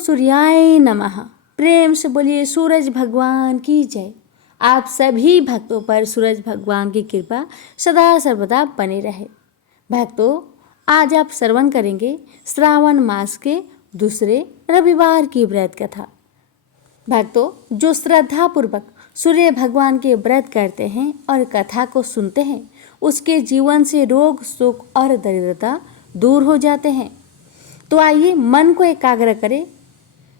सूर्याय नमः। प्रेम से बोलिए सूरज भगवान की जय। आप सभी भक्तों पर सूरज भगवान की कृपा सदा सर्वदा बनी रहे। भक्तों, आज आप श्रवण करेंगे श्रावण मास के दूसरे रविवार की व्रत कथा। भक्तों, जो श्रद्धा पूर्वक सूर्य भगवान के व्रत करते हैं और कथा को सुनते हैं, उसके जीवन से रोग, शोक और दरिद्रता दूर हो जाते हैं। तो आइए मन को एकाग्र करें।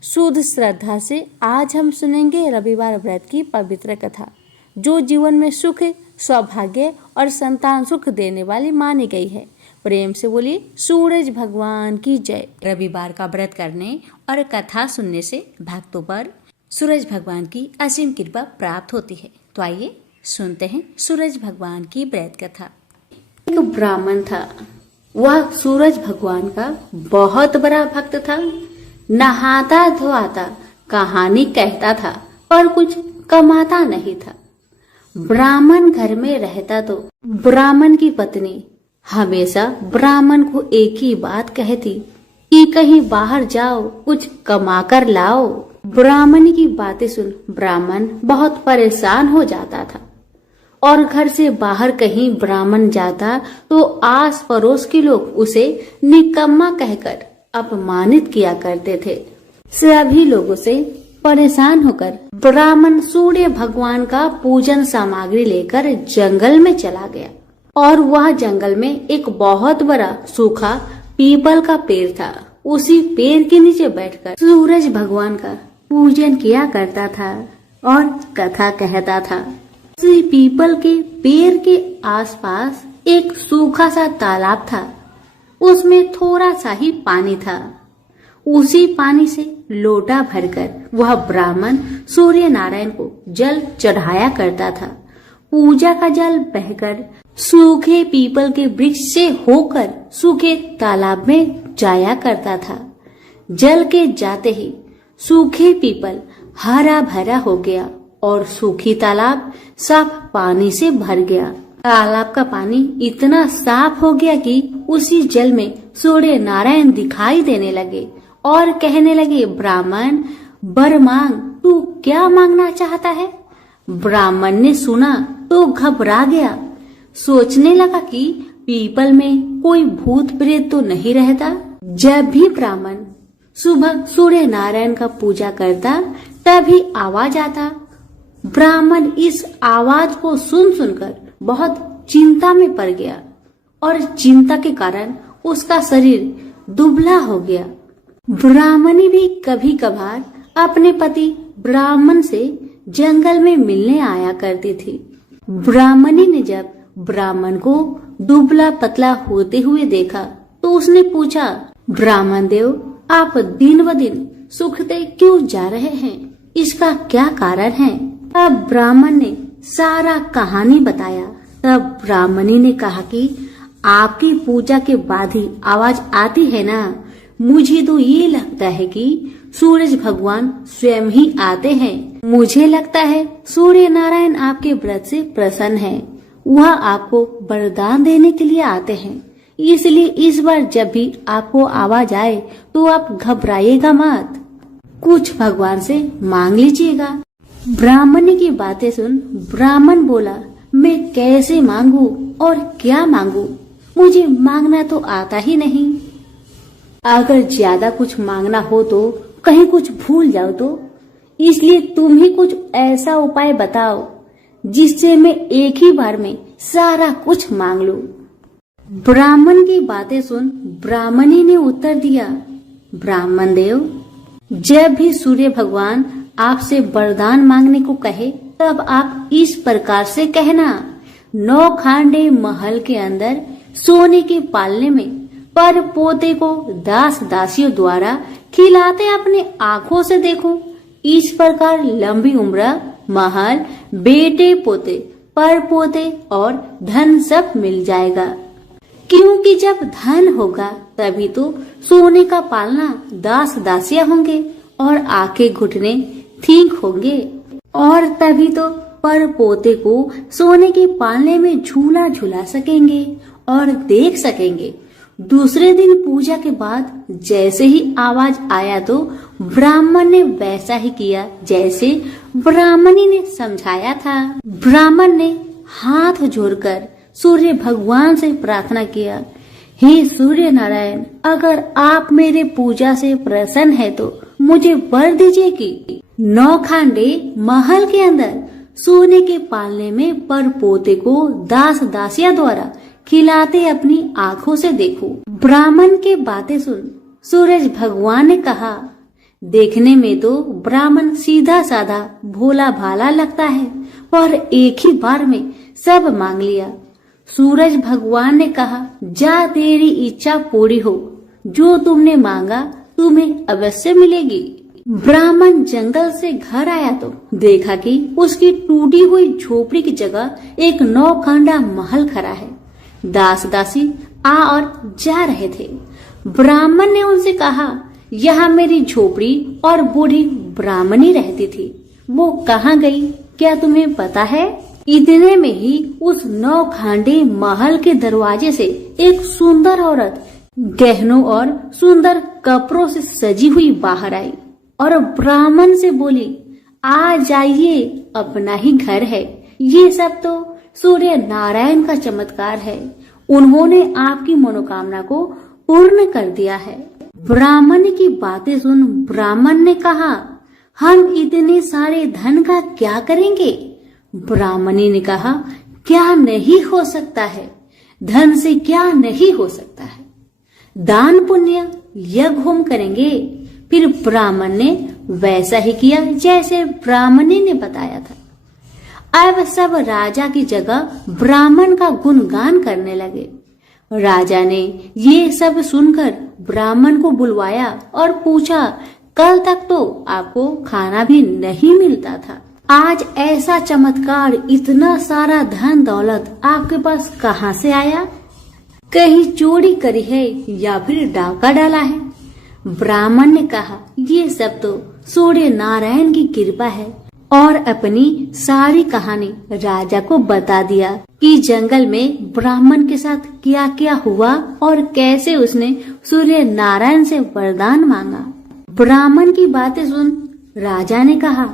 शुद्ध श्रद्धा से आज हम सुनेंगे रविवार व्रत की पवित्र कथा, जो जीवन में सुख, सौभाग्य और संतान सुख देने वाली मानी गई है। प्रेम से बोलिए सूरज भगवान की जय। रविवार का व्रत करने और कथा सुनने से भक्तों पर सूरज भगवान की असीम कृपा प्राप्त होती है। तो आइए सुनते हैं सूरज भगवान की व्रत कथा। एक ब्राह्मण था। वह सूरज भगवान का बहुत बड़ा भक्त था। नहाता धोआता कहानी कहता था, पर कुछ कमाता नहीं था। ब्राह्मण घर में रहता तो ब्राह्मण की पत्नी हमेशा ब्राह्मण को एक ही बात कहती कि कहीं बाहर जाओ, कुछ कमा कर लाओ। ब्राह्मण की बातें सुन ब्राह्मण बहुत परेशान हो जाता था और घर से बाहर कहीं ब्राह्मण जाता तो आस पड़ोस के लोग उसे निकम्मा कहकर अपमानित किया करते थे। सभी लोगों से परेशान होकर ब्राह्मण सूर्य भगवान का पूजन सामग्री लेकर जंगल में चला गया और वह जंगल में एक बहुत बड़ा सूखा पीपल का पेड़ था। उसी पेड़ के नीचे बैठकर सूरज भगवान का पूजन किया करता था और कथा कहता था। उसी पीपल के पेड़ के आसपास एक सूखा सा तालाब था। उसमें थोड़ा सा ही पानी था। उसी पानी से लोटा भरकर वह ब्राह्मण सूर्य नारायण को जल चढ़ाया करता था। पूजा का जल बहकर सूखे पीपल के वृक्ष से होकर सूखे तालाब में जाया करता था। जल के जाते ही सूखे पीपल हरा भरा हो गया और सूखी तालाब साफ पानी से भर गया। तालाब का पानी इतना साफ हो गया कि उसी जल में सूर्य नारायण दिखाई देने लगे और कहने लगे, ब्राह्मण वर मांग, तू क्या मांगना चाहता है? ब्राह्मण ने सुना तो घबरा गया। सोचने लगा कि पीपल में कोई भूत प्रेत तो नहीं रहता। जब भी ब्राह्मण सुबह सूर्य नारायण का पूजा करता तभी आवाज आता। ब्राह्मण इस आवाज को सुनकर बहुत चिंता में पड़ गया और चिंता के कारण उसका शरीर दुबला हो गया। ब्राह्मणी भी कभी कभार अपने पति ब्राह्मण से जंगल में मिलने आया करती थी। ब्राह्मणी ने जब ब्राह्मण को दुबला पतला होते हुए देखा तो उसने पूछा, ब्राह्मण देव, आप दिन ब दिन सूखते क्यों जा रहे हैं? इसका क्या कारण है? तब ब्राह्मण ने सारा कहानी बताया। तब ब्राह्मणी ने कहा कि आपकी पूजा के बाद ही आवाज आती है ना, मुझे तो ये लगता है कि सूरज भगवान स्वयं ही आते हैं। मुझे लगता है सूर्य नारायण आपके व्रत से प्रसन्न है। वह आपको वरदान देने के लिए आते हैं। इसलिए इस बार जब भी आपको आवाज आए तो आप घबराइएगा मत, कुछ भगवान से मांग लीजिएगा। ब्राह्मणी की बातें सुन ब्राह्मण बोला, मैं कैसे मांगू और क्या मांगू? मुझे मांगना तो आता ही नहीं। अगर ज्यादा कुछ मांगना हो तो कहीं कुछ भूल जाओ तो, इसलिए तुम ही कुछ ऐसा उपाय बताओ जिससे मैं एक ही बार में सारा कुछ मांग लूं। ब्राह्मण की बातें सुन ब्राह्मणी ने उत्तर दिया, ब्राह्मण देव, जब भी सूर्य भगवान आपसे वरदान मांगने को कहे तब आप इस प्रकार से कहना, 9 खांडे महल के अंदर सोने के पालने में पर पोते को दास दासियों द्वारा खिलाते अपने आँखों से देखो। इस प्रकार लंबी उम्र, महल, बेटे पोते, पर पोते और धन सब मिल जाएगा। क्योंकि जब धन होगा तभी तो सोने का पालना दास दासियां होंगे और आंखें घुटने ठीक होंगे, और तभी तो पर पोते को सोने के पालने में झूला झूला सकेंगे और देख सकेंगे। दूसरे दिन पूजा के बाद जैसे ही आवाज आया तो ब्राह्मण ने वैसा ही किया जैसे ब्राह्मणी ने समझाया था। ब्राह्मण ने हाथ जोड़कर सूर्य भगवान से प्रार्थना किया, हे सूर्य नारायण, अगर आप मेरे पूजा से प्रसन्न है तो मुझे वर दीजिए कि 9 खांडे महल के अंदर सोने के पालने में पर पोते को दास दासिया द्वारा खिलाते अपनी आंखों से देखो। ब्राह्मण की बातें सुन सूरज भगवान ने कहा, देखने में तो ब्राह्मण सीधा साधा भोला भाला लगता है, पर एक ही बार में सब मांग लिया। सूरज भगवान ने कहा, जा तेरी इच्छा पूरी हो, जो तुमने मांगा तुम्हें अवश्य मिलेगी। ब्राह्मण जंगल से घर आया तो देखा कि उसकी टूटी हुई झोपड़ी की जगह एक 9 खांडा महल खड़ा है। दास दासी आ और जा रहे थे। ब्राह्मण ने उनसे कहा, यहाँ मेरी झोपड़ी और बूढ़ी ब्राह्मणी रहती थी, वो कहाँ गई, क्या तुम्हें पता है? इतने में ही उस 9 खांडे महल के दरवाजे से एक सुंदर औरत गहनों और सुंदर कपड़ों से सजी हुई बाहर आई और ब्राह्मण से बोली, आ जाइए, अपना ही घर है। ये सब तो सूर्य नारायण का चमत्कार है, उन्होंने आपकी मनोकामना को पूर्ण कर दिया है। ब्राह्मण की बातें सुन ब्राह्मण ने कहा, हम इतने सारे धन का क्या करेंगे? ब्राह्मणी ने कहा, क्या नहीं हो सकता है, धन से क्या नहीं हो सकता है, दान पुण्य यज्ञ होम करेंगे। फिर ब्राह्मण ने वैसा ही किया जैसे ब्राह्मणी ने बताया था। अब सब राजा की जगह ब्राह्मण का गुणगान करने लगे। राजा ने ये सब सुनकर ब्राह्मण को बुलवाया और पूछा, कल तक तो आपको खाना भी नहीं मिलता था, आज ऐसा चमत्कार, इतना सारा धन दौलत आपके पास कहाँ से आया? कहीं चोरी करी है या फिर डाका डाला है? ब्राह्मण ने कहा, ये सब तो सूर्य नारायण की कृपा है, और अपनी सारी कहानी राजा को बता दिया कि जंगल में ब्राह्मण के साथ क्या क्या हुआ और कैसे उसने सूर्य नारायण से वरदान मांगा। ब्राह्मण की बातें सुन राजा ने कहा,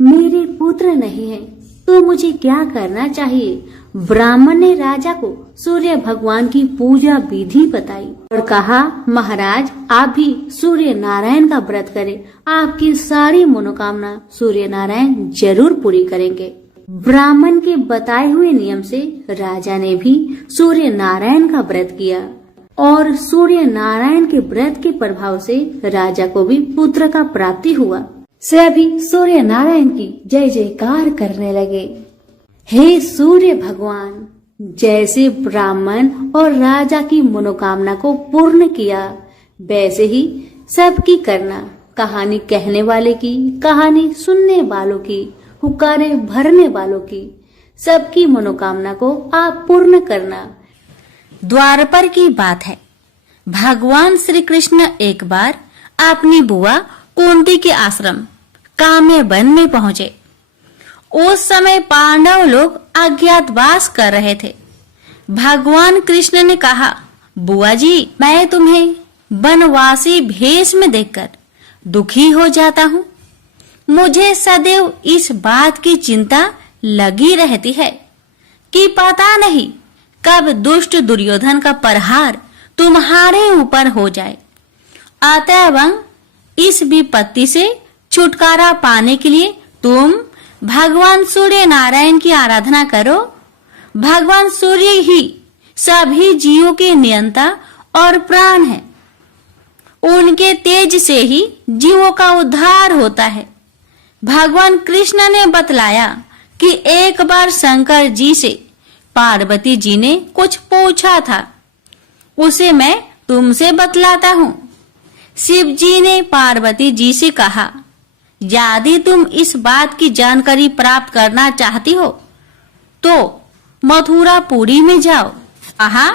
मेरे पुत्र नहीं है तो मुझे क्या करना चाहिए? ब्राह्मण ने राजा को सूर्य भगवान की पूजा विधि बताई और कहा, महाराज आप भी सूर्य नारायण का व्रत करें, आपकी सारी मनोकामना सूर्य नारायण जरूर पूरी करेंगे। ब्राह्मण के बताए हुए नियम से राजा ने भी सूर्य नारायण का व्रत किया और सूर्य नारायण के व्रत के प्रभाव से राजा को भी पुत्र का प्राप्ति हुआ। सभी सूर्य नारायण की जय जयकार करने लगे। हे सूर्य भगवान, जैसे ब्राह्मण और राजा की मनोकामना को पूर्ण किया, वैसे ही सबकी करना, कहानी कहने वाले की, कहानी सुनने वालों की, हुक्कारे भरने वालों की, सबकी मनोकामना को आप पूर्ण करना। द्वारपर की बात है। भगवान श्री कृष्ण एक बार अपनी बुआ कुंती के आश्रम काम्य वन में पहुंचे। उस समय पांडव लोग अज्ञातवास कर रहे थे। भगवान कृष्ण ने कहा, बुआ जी, मैं तुम्हें वनवासी भेष में देखकर दुखी हो जाता हूँ। मुझे सदैव इस बात की चिंता लगी रहती है कि पता नहीं कब दुष्ट दुर्योधन का प्रहार तुम्हारे ऊपर हो जाए। अतएव इस विपत्ति से छुटकारा पाने के लिए तुम भगवान सूर्य नारायण की आराधना करो। भगवान सूर्य ही सभी जीवों के नियंता और प्राण है। उनके तेज से ही जीवों का उद्धार होता है। भगवान कृष्ण ने बतलाया कि एक बार शंकर जी से पार्वती जी ने कुछ पूछा था, उसे मैं तुमसे बतलाता हूँ। शिव जी ने पार्वती जी से कहा, यदि तुम इस बात की जानकारी प्राप्त करना चाहती हो तो मथुरापुरी में जाओ। वहाँ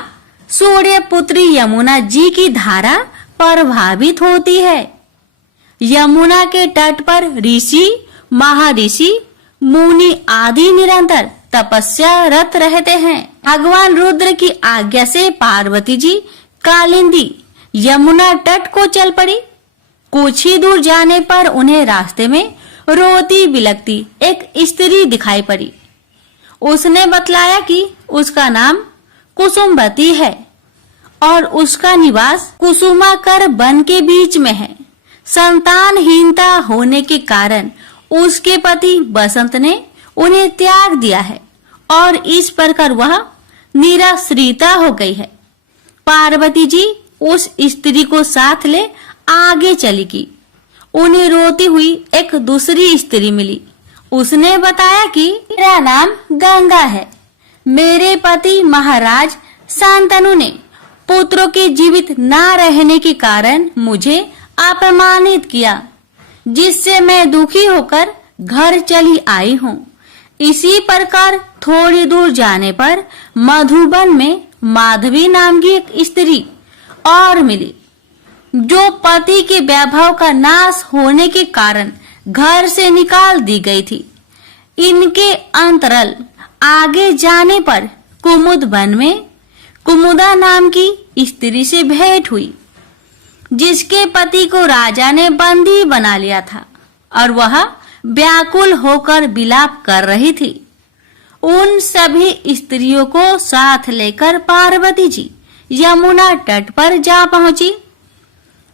सूर्य पुत्री यमुना जी की धारा प्रभावित होती है। यमुना के तट पर ऋषि, महर्षि, मुनि आदि निरंतर तपस्या रत रहते हैं। भगवान रुद्र की आज्ञा से पार्वती जी कालिंदी यमुना तट को चल पड़ी। कुछ ही दूर जाने पर उन्हें रास्ते में रोती बिलखती एक स्त्री दिखाई पड़ी। उसने बतलाया कि उसका नाम कुसुमवती है और उसका निवास कुसुमाकर वन के बीच में है। संतानहीनता होने के कारण उसके पति बसंत ने उन्हें त्याग दिया है और इस प्रकार वह निराश्रिता हो गई है। पार्वती जी उस स्त्री को साथ ले आगे चली गई। उन्हें रोती हुई एक दूसरी स्त्री मिली। उसने बताया कि मेरा नाम गंगा है। मेरे पति महाराज शांतनु ने पुत्रों के जीवित न रहने के कारण मुझे अपमानित किया, जिससे मैं दुखी होकर घर चली आई हूँ। इसी प्रकार थोड़ी दूर जाने पर मधुबन में माधवी नाम की एक स्त्री और मिली, जो पति के वैभव का नाश होने के कारण घर से निकाल दी गई थी। इनके अंतरल आगे जाने पर कुमुद वन में कुमुदा नाम की स्त्री से भेंट हुई, जिसके पति को राजा ने बंदी बना लिया था और वह व्याकुल होकर विलाप कर रही थी। उन सभी स्त्रियों को साथ लेकर पार्वती जी यमुना तट पर जा पहुंची।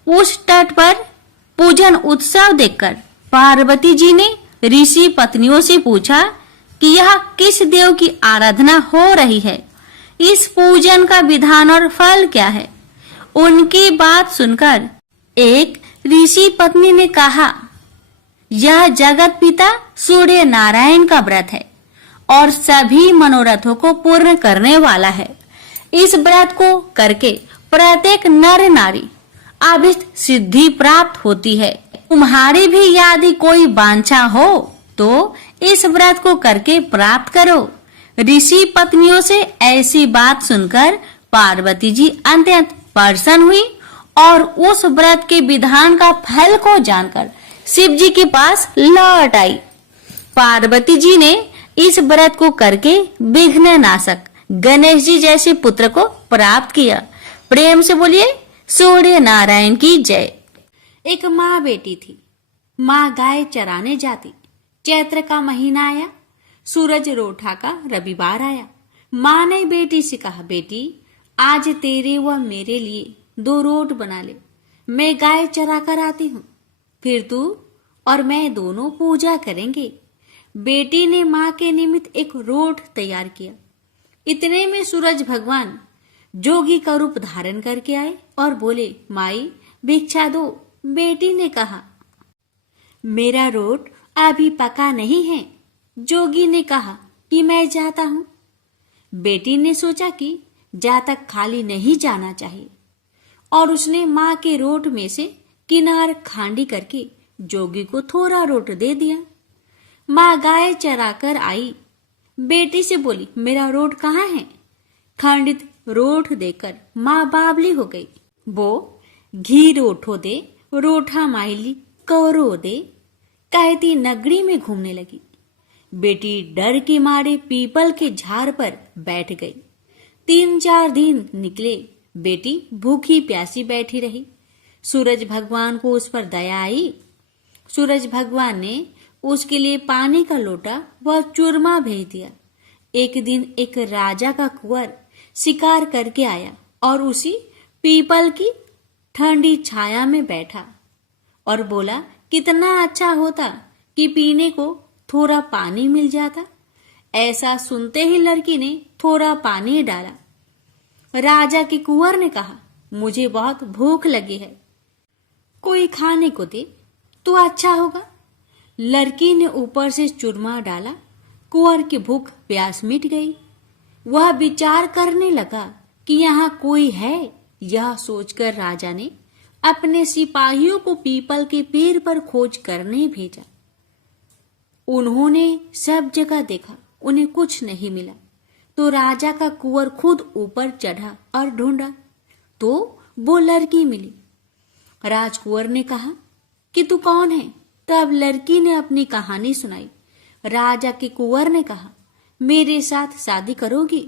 उस तट पर पूजन उत्सव देखकर पार्वती जी ने ऋषि पत्नियों से पूछा कि यह किस देव की आराधना हो रही है, इस पूजन का विधान और फल क्या है। उनकी बात सुनकर एक ऋषि पत्नी ने कहा, यह जगत पिता सूर्य नारायण का व्रत है और सभी मनोरथों को पूर्ण करने वाला है। इस व्रत को करके प्रत्येक नर नारी अभिष्ट सिद्धि प्राप्त होती है। तुम्हारी भी यदि कोई वांछा हो तो इस व्रत को करके प्राप्त करो। ऋषि पत्नियों से ऐसी बात सुनकर पार्वती जी अत्यंत प्रसन्न हुई और उस व्रत के विधान का फल को जानकर शिव जी के पास लौट आई। पार्वती जी ने इस व्रत को करके विघ्न नाशक गणेश जी जैसे पुत्र को प्राप्त किया। प्रेम से बोलिए सूर्य नारायण की जय। एक माँ बेटी थी। माँ गाय चराने जाती। चैत्र का महीना आया, सूरज रोठा का रविवार आया। माँ ने बेटी से कहा, बेटी आज तेरे व मेरे लिए 2 रोट बना ले, मैं गाय चरा कर आती हूँ, फिर तू और मैं दोनों पूजा करेंगे। बेटी ने माँ के निमित्त एक रोट तैयार किया। इतने में सूरज भगवान जोगी का रूप धारण करके आए और बोले, माई भिक्षा दो। बेटी ने कहा, मेरा रोट अभी पका नहीं है। जोगी ने कहा कि मैं जाता हूँ। बेटी ने सोचा कि जा तक खाली नहीं जाना चाहिए और उसने माँ के रोट में से किनार खांडी करके जोगी को थोड़ा रोट दे दिया। माँ गाय चरा कर आई। बेटी से बोली, मेरा रोट कहाँ है? खंडित रोट देकर माँ बावली हो गई। वो घी रोठो दे, रोठा माइली कौरो दे कहती नगरी में घूमने लगी। बेटी डर के मारे पीपल के झाड़ पर बैठ गई। 3-4 दिन निकले। बेटी भूखी प्यासी बैठी रही। सूरज भगवान को उस पर दया आई। सूरज भगवान ने उसके लिए पानी का लोटा व चूरमा भेज दिया। एक दिन एक राजा का कुंवर शिकार करके आया और उसी पीपल की ठंडी छाया में बैठा और बोला, कितना अच्छा होता कि पीने को थोड़ा पानी मिल जाता। ऐसा सुनते ही लड़की ने थोड़ा पानी डाला। राजा के कुंवर ने कहा, मुझे बहुत भूख लगी है, कोई खाने को दे तो अच्छा होगा। लड़की ने ऊपर से चूरमा डाला। कुंवर की भूख प्यास मिट गई। वह विचार करने लगा कि यहाँ कोई है। यह सोचकर राजा ने अपने सिपाहियों को पीपल के पेड़ पर खोज करने भेजा। उन्होंने सब जगह देखा, उन्हें कुछ नहीं मिला। तो राजा का कुंवर खुद ऊपर चढ़ा और ढूंढा तो वो लड़की मिली। राजकुंवर ने कहा कि तू कौन है? तब लड़की ने अपनी कहानी सुनाई। राजा के कुंवर ने कहा, मेरे साथ शादी करोगी?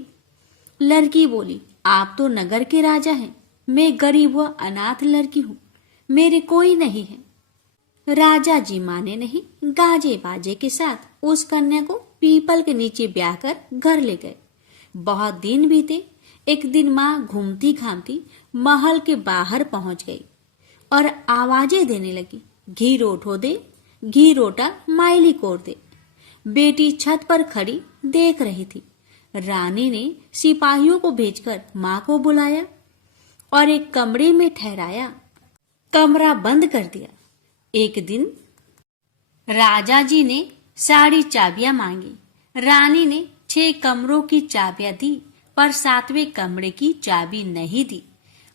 लड़की बोली, आप तो नगर के राजा हैं, मैं गरीब व अनाथ लड़की हूँ, मेरे कोई नहीं है। राजा जी माने नहीं, गाजे बाजे के साथ उस कन्या को पीपल के नीचे ब्याह कर घर ले गए। बहुत दिन बीते। एक दिन माँ घूमती घामती महल के बाहर पहुंच गई और आवाजें देने लगी, घी रोटो दे, घी रोटा माइली कोर दे। बेटी छत पर खड़ी देख रही थी। रानी ने सिपाहियों को भेजकर माँ को बुलाया और एक कमरे में ठहराया। कमरा बंद कर दिया। एक दिन राजा जी ने सारी चाबियां मांगी। रानी ने 6 कमरों की चाबियां दी, पर 7वें कमरे की चाबी नहीं दी।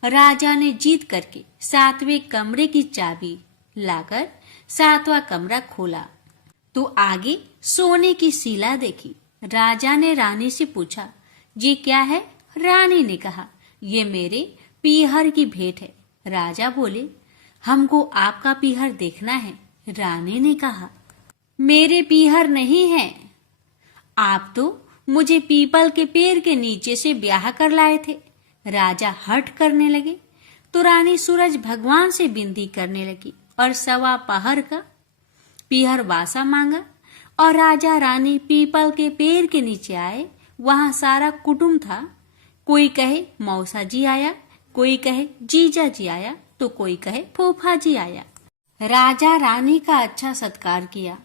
राजा ने जीत करके 7वें कमरे की चाबी लाकर 7वां कमरा खोला तो आगे सोने की शिला देखी। राजा ने रानी से पूछा, ये क्या है? रानी ने कहा, ये मेरे पीहर की भेंट है। राजा बोले, हमको आपका पीहर देखना है। रानी ने कहा, मेरे पीहर नहीं है, आप तो मुझे पीपल के पेड़ के नीचे से ब्याह कर लाए थे। राजा हठ करने लगे तो रानी सूरज भगवान से विनती करने लगी और 1.25 पहर का पीहर वासा मांगा। और राजा रानी पीपल के पेड़ के नीचे आए। वहां सारा कुटुंब था। कोई कहे मौसा जी आया, कोई कहे जीजा जी आया, तो कोई कहे फूफा जी आया। राजा रानी का अच्छा सत्कार किया।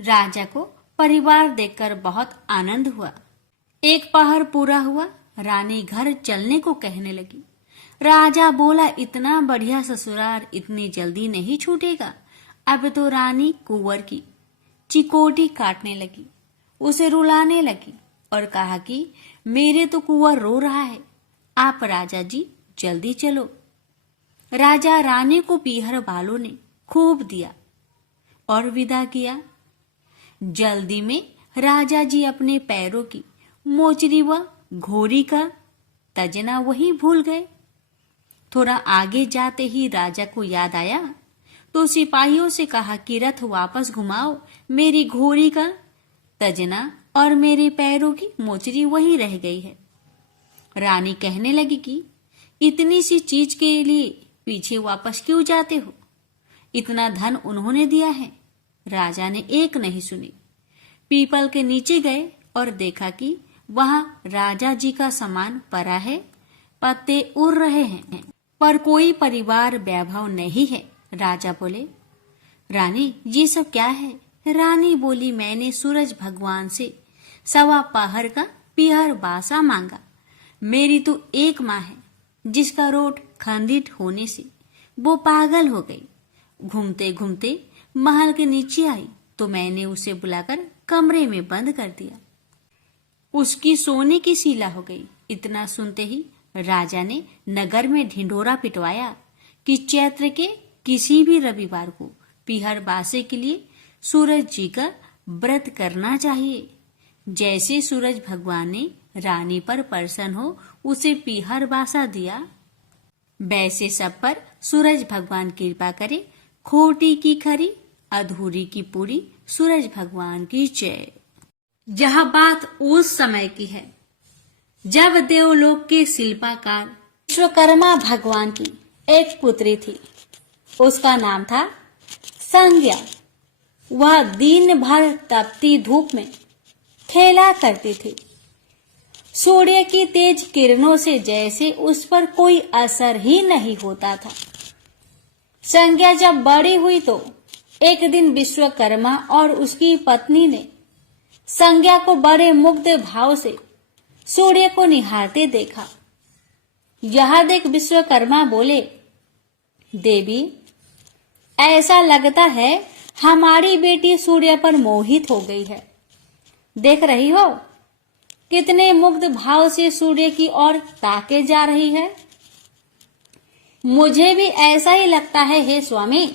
राजा को परिवार देखकर बहुत आनंद हुआ। 1 पहर पूरा हुआ। रानी घर चलने को कहने लगी। राजा बोला, इतना बढ़िया ससुराल इतनी जल्दी नहीं छूटेगा। अब तो रानी कुंवर की चिकोटी काटने लगी, उसे रुलाने लगी और कहा कि मेरे तो कुंवर रो रहा है, आप राजा जी जल्दी चलो। राजा रानी को पीहर वालों ने खूब दिया और विदा किया। जल्दी में राजा जी अपने पैरों की मोचरी व घोड़ी का तजना वही भूल गए। थोड़ा आगे जाते ही राजा को याद आया तो सिपाहियों से कहा कि रथ वापस घुमाओ, मेरी घोड़ी का तजना और मेरे पैरों की मोचरी वही रह गई है। रानी कहने लगी कि इतनी सी चीज के लिए पीछे वापस क्यों जाते हो? इतना धन उन्होंने दिया है। राजा ने एक नहीं सुनी। पीपल के नीचे गए और देखा कि वहां राजा जी का सामान पड़ा है, पत्ते उड़ रहे हैं, पर कोई परिवार वैभव नहीं है। राजा बोले, रानी ये सब क्या है? रानी बोली, मैंने सूरज भगवान से 1.25 पहर का पीहर बासा मांगा। मेरी तो एक माँ है जिसका रोट खंडित होने से वो पागल हो गई। घूमते घूमते महल के नीचे आई तो मैंने उसे बुलाकर कमरे में बंद कर दिया। उसकी सोने की शिला हो गई। इतना सुनते ही राजा ने नगर में ढिंढोरा पिटवाया कि चैत्र के किसी भी रविवार को पीहर बासे के लिए सूरज जी का व्रत करना चाहिए। जैसे सूरज भगवान ने रानी पर प्रसन्न हो उसे पीहर बासा दिया, वैसे सब पर सूरज भगवान कृपा करे। खोटी की खरी, अधूरी की पूरी, सूरज भगवान की जय। जहाँ बात उस समय की है जब देवलोक के शिल्पकार विश्वकर्मा भगवान की एक पुत्री थी। उसका नाम था संज्ञा। वह दिन भर तपती धूप में खेला करती थी। सूर्य की तेज किरणों से जैसे उस पर कोई असर ही नहीं होता था। संज्ञा जब बड़ी हुई तो एक दिन विश्वकर्मा और उसकी पत्नी ने संज्ञा को बड़े मुग्ध भाव से सूर्य को निहारते देखा। यह देख विश्वकर्मा बोले, देवी, ऐसा लगता है हमारी बेटी सूर्य पर मोहित हो गई है। देख रही हो कितने मुग्ध भाव से सूर्य की ओर ताके जा रही है। मुझे भी ऐसा ही लगता है हे स्वामी।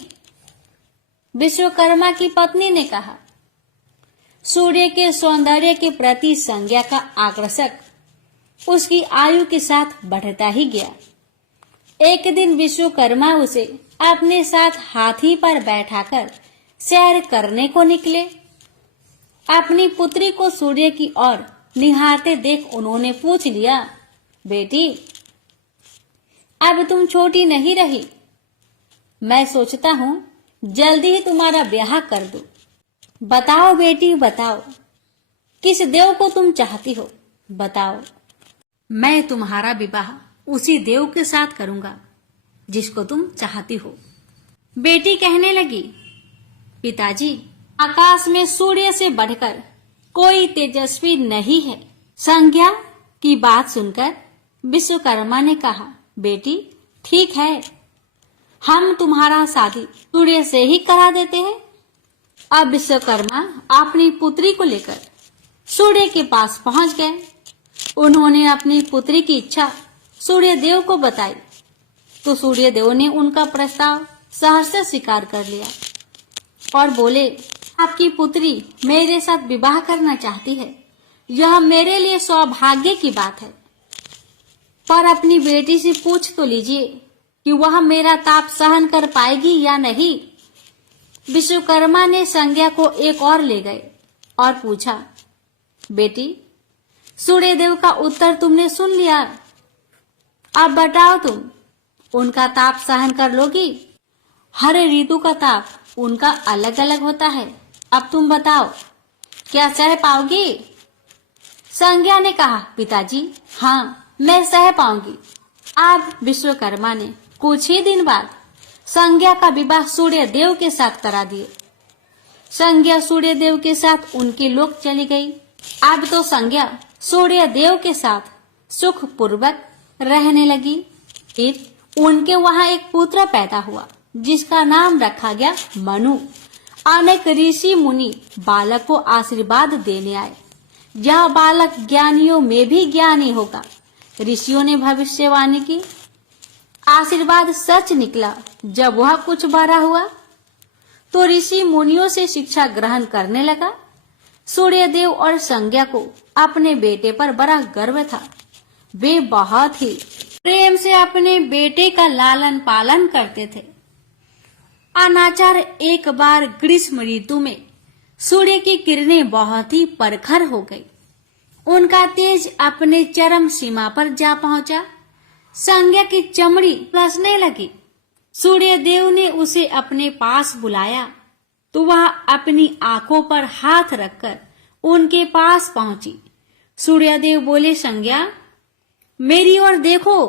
विश्वकर्मा की पत्नी ने कहा। सूर्य के सौंदर्य के प्रति संज्ञा का आकर्षक उसकी आयु के साथ बढ़ता ही गया। एक दिन विश्वकर्मा उसे अपने साथ हाथी पर बैठाकर सैर करने को निकले। अपनी पुत्री को सूर्य की ओर निहारते देख उन्होंने पूछ लिया, बेटी, अब तुम छोटी नहीं रही। मैं सोचता हूं जल्दी ही तुम्हारा ब्याह कर दूं। बताओ बेटी बताओ, किस देव को तुम चाहती हो? बताओ, मैं तुम्हारा विवाह उसी देव के साथ करूंगा जिसको तुम चाहती हो। बेटी कहने लगी, पिताजी, आकाश में सूर्य से बढ़कर कोई तेजस्वी नहीं है। संज्ञा की बात सुनकर विश्वकर्मा ने कहा, बेटी ठीक है, हम तुम्हारा शादी सूर्य से ही करा देते हैं। अब विश्वकर्मा अपनी पुत्री को लेकर सूर्य के पास पहुंच गए। उन्होंने अपनी पुत्री की इच्छा सूर्य देव को बताई तो सूर्य देव ने उनका प्रस्ताव सहर्ष स्वीकार कर लिया और बोले, आपकी पुत्री मेरे साथ विवाह करना चाहती है, यह मेरे लिए सौभाग्य की बात है, पर अपनी बेटी से पूछ तो लीजिए कि वह मेरा ताप सहन कर पाएगी या नहीं। विश्वकर्मा ने संज्ञा को एक और ले गए और पूछा, बेटी, सूर्य देव का उत्तर तुमने सुन लिया, अब बताओ तुम उनका ताप सहन कर लोगी? हर ऋतु का ताप उनका अलग अलग होता है, अब तुम बताओ क्या सह पाओगी? संज्ञा ने कहा, पिताजी हाँ, मैं सह पाऊंगी। अब विश्वकर्मा ने कुछ ही दिन बाद संज्ञा का विवाह सूर्य देव के साथ करा दिए। संज्ञा सूर्य देव के साथ उनके लोक चली गई। अब तो संज्ञा सूर्य देव के साथ सुख पूर्वक रहने लगी। फिर उनके वहां एक पुत्र पैदा हुआ जिसका नाम रखा गया मनु। अनेक ऋषि मुनि बालक को आशीर्वाद देने आए, यह बालक ज्ञानियों में भी ज्ञानी होगा। ऋषियों ने भविष्यवाणी की, आशीर्वाद सच निकला। जब वह कुछ बड़ा हुआ तो ऋषि मुनियों से शिक्षा ग्रहण करने लगा। सूर्यदेव और संज्ञा को अपने बेटे पर बड़ा गर्व था। वे बहुत ही प्रेम से अपने बेटे का लालन पालन करते थे। अनाचार एक बार ग्रीष्म ऋतु में सूर्य की किरणें बहुत ही प्रखर हो गई। उनका तेज अपने चरम सीमा पर जा पहुंचा। संज्ञा की चमड़ी रसने लगी। सूर्य देव ने उसे अपने पास बुलाया तो वह अपनी आंखों पर हाथ रखकर उनके पास पहुंची। सूर्यदेव बोले, संज्ञा मेरी ओर देखो,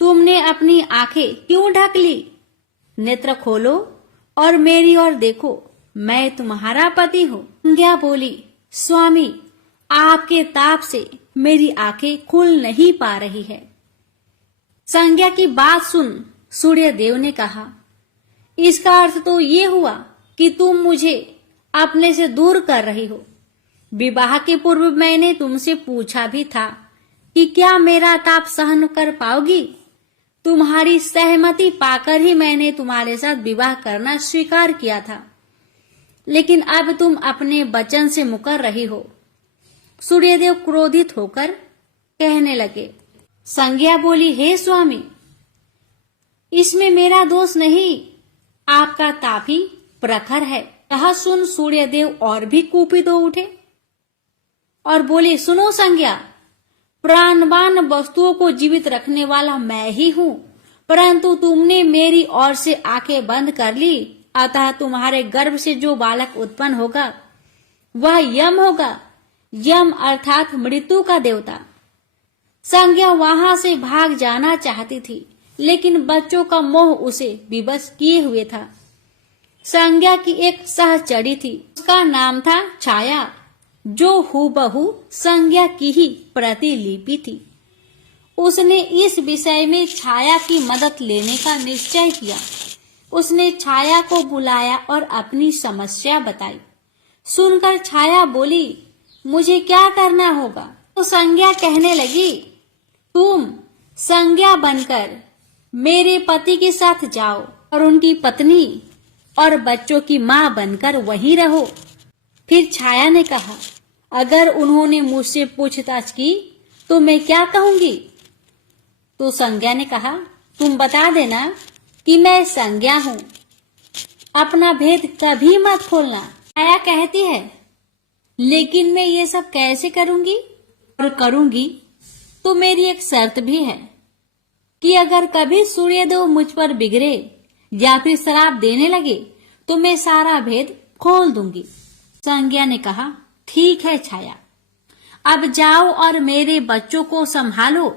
तुमने अपनी आंखें क्यों ढक ली? नेत्र खोलो और मेरी ओर देखो, मैं तुम्हारा पति हूँ। संज्ञा बोली, स्वामी आपके ताप से मेरी आंखें खुल नहीं पा रही है। संज्ञा की बात सुन सूर्य देव ने कहा, इसका अर्थ तो ये हुआ कि तुम मुझे अपने से दूर कर रही हो। विवाह के पूर्व मैंने तुमसे पूछा भी था कि क्या मेरा ताप सहन कर पाओगी। तुम्हारी सहमति पाकर ही मैंने तुम्हारे साथ विवाह करना स्वीकार किया था, लेकिन अब तुम अपने वचन से मुकर रही हो। सूर्यदेव क्रोधित होकर कहने लगे। संज्ञा बोली, हे स्वामी, इसमें मेरा दोष नहीं, आपका ताप ही प्रखर है। यह सुन सूर्यदेव और भी कुपित हो उठे और बोले, सुनो संज्ञा, प्राणवान वस्तुओं को जीवित रखने वाला मैं ही हूँ, परंतु तुमने मेरी ओर से आंखें बंद कर ली, अतः तुम्हारे गर्भ से जो बालक उत्पन्न होगा वह यम होगा। यम अर्थात मृत्यु का देवता। संज्ञा वहां से भाग जाना चाहती थी, लेकिन बच्चों का मोह उसे विवश किए हुए था। संज्ञा की एक सहचरी थी, उसका नाम था छाया, जो हूबहू संज्ञा की ही प्रतिलिपि थी। उसने इस विषय में छाया की मदद लेने का निश्चय किया। उसने छाया को बुलाया और अपनी समस्या बताई। सुनकर छाया बोली, मुझे क्या करना होगा? तो संज्ञा कहने लगी, तुम संज्ञा बनकर मेरे पति के साथ जाओ और उनकी पत्नी और बच्चों की मां बनकर वहीं रहो। फिर छाया ने कहा, अगर उन्होंने मुझसे पूछताछ की तो मैं क्या कहूंगी? तो संज्ञा ने कहा, तुम बता देना कि मैं संज्ञा हूँ, अपना भेद कभी मत खोलना। छाया कहती है, लेकिन मैं ये सब कैसे करूंगी? और करूंगी तो मेरी एक शर्त भी है कि अगर कभी सूर्यदेव मुझ पर बिगड़े या फिर श्राप देने लगे तो मैं सारा भेद खोल दूंगी। संज्ञा ने कहा, ठीक है छाया, अब जाओ और मेरे बच्चों को संभालो।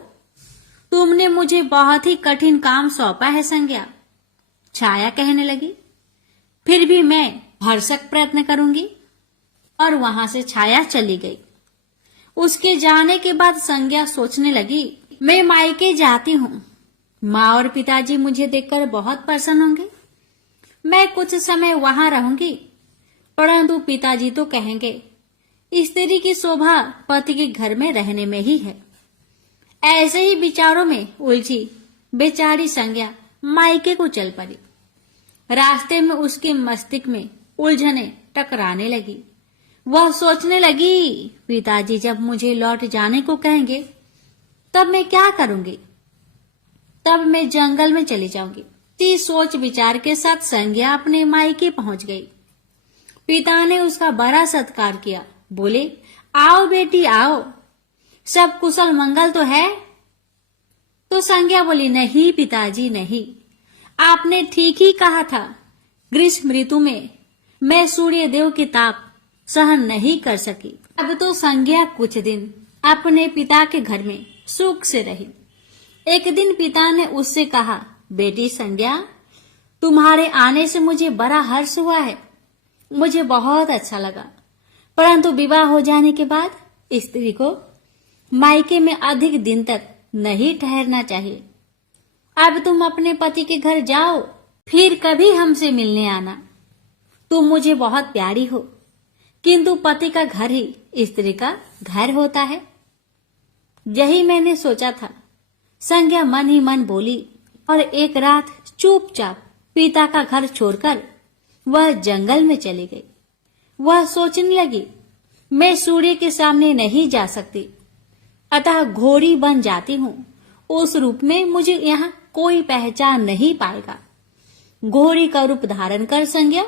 तुमने मुझे बहुत ही कठिन काम सौंपा है संज्ञा। छाया कहने लगी, फिर भी मैं भरसक प्रयत्न करूंगी। और वहां से छाया चली गई। उसके जाने के बाद संज्ञा सोचने लगी, मैं मायके जाती हूँ, माँ और पिताजी मुझे देखकर बहुत प्रसन्न होंगे। मैं कुछ समय वहां रहूंगी, परंतु पिताजी तो कहेंगे स्त्री की शोभा पति के घर में रहने में ही है। ऐसे ही विचारों में उलझी बेचारी संज्ञा मायके को चल पड़ी। रास्ते में उसके मस्तिष्क में उलझने टकराने लगी। वह सोचने लगी, पिताजी जब मुझे लौट जाने को कहेंगे तब मैं क्या करूंगी? तब मैं जंगल में चली जाऊंगी। इसी सोच विचार के साथ संज्ञा अपने मायके पहुंच गई। पिता ने उसका बड़ा सत्कार किया। बोले, आओ बेटी आओ, सब कुशल मंगल तो है? तो संज्ञा बोली, नहीं पिताजी नहीं, आपने ठीक ही कहा था। ग्रीष्म ऋतु में मैं सूर्य देव की ताप सहन नहीं कर सकी। अब तो संज्ञा कुछ दिन अपने पिता के घर में सुख से रही। एक दिन पिता ने उससे कहा, बेटी संज्ञा, तुम्हारे आने से मुझे बड़ा हर्ष हुआ है, मुझे बहुत अच्छा लगा। परंतु विवाह हो जाने के बाद स्त्री को मायके में अधिक दिन तक नहीं ठहरना चाहिए। अब तुम अपने पति के घर जाओ, फिर कभी हमसे मिलने आना। तुम मुझे बहुत प्यारी हो, किंतु पति का घर ही स्त्री का घर होता है। यही मैंने सोचा था, संज्ञा मन ही मन बोली। और एक रात चुपचाप पिता का घर छोड़कर वह जंगल में चली गई। वह सोचने लगी, मैं सूर्य के सामने नहीं जा सकती, अतः घोड़ी बन जाती हूँ। उस रूप में मुझे यहाँ कोई पहचान नहीं पाएगा। घोड़ी का रूप धारण कर संज्ञा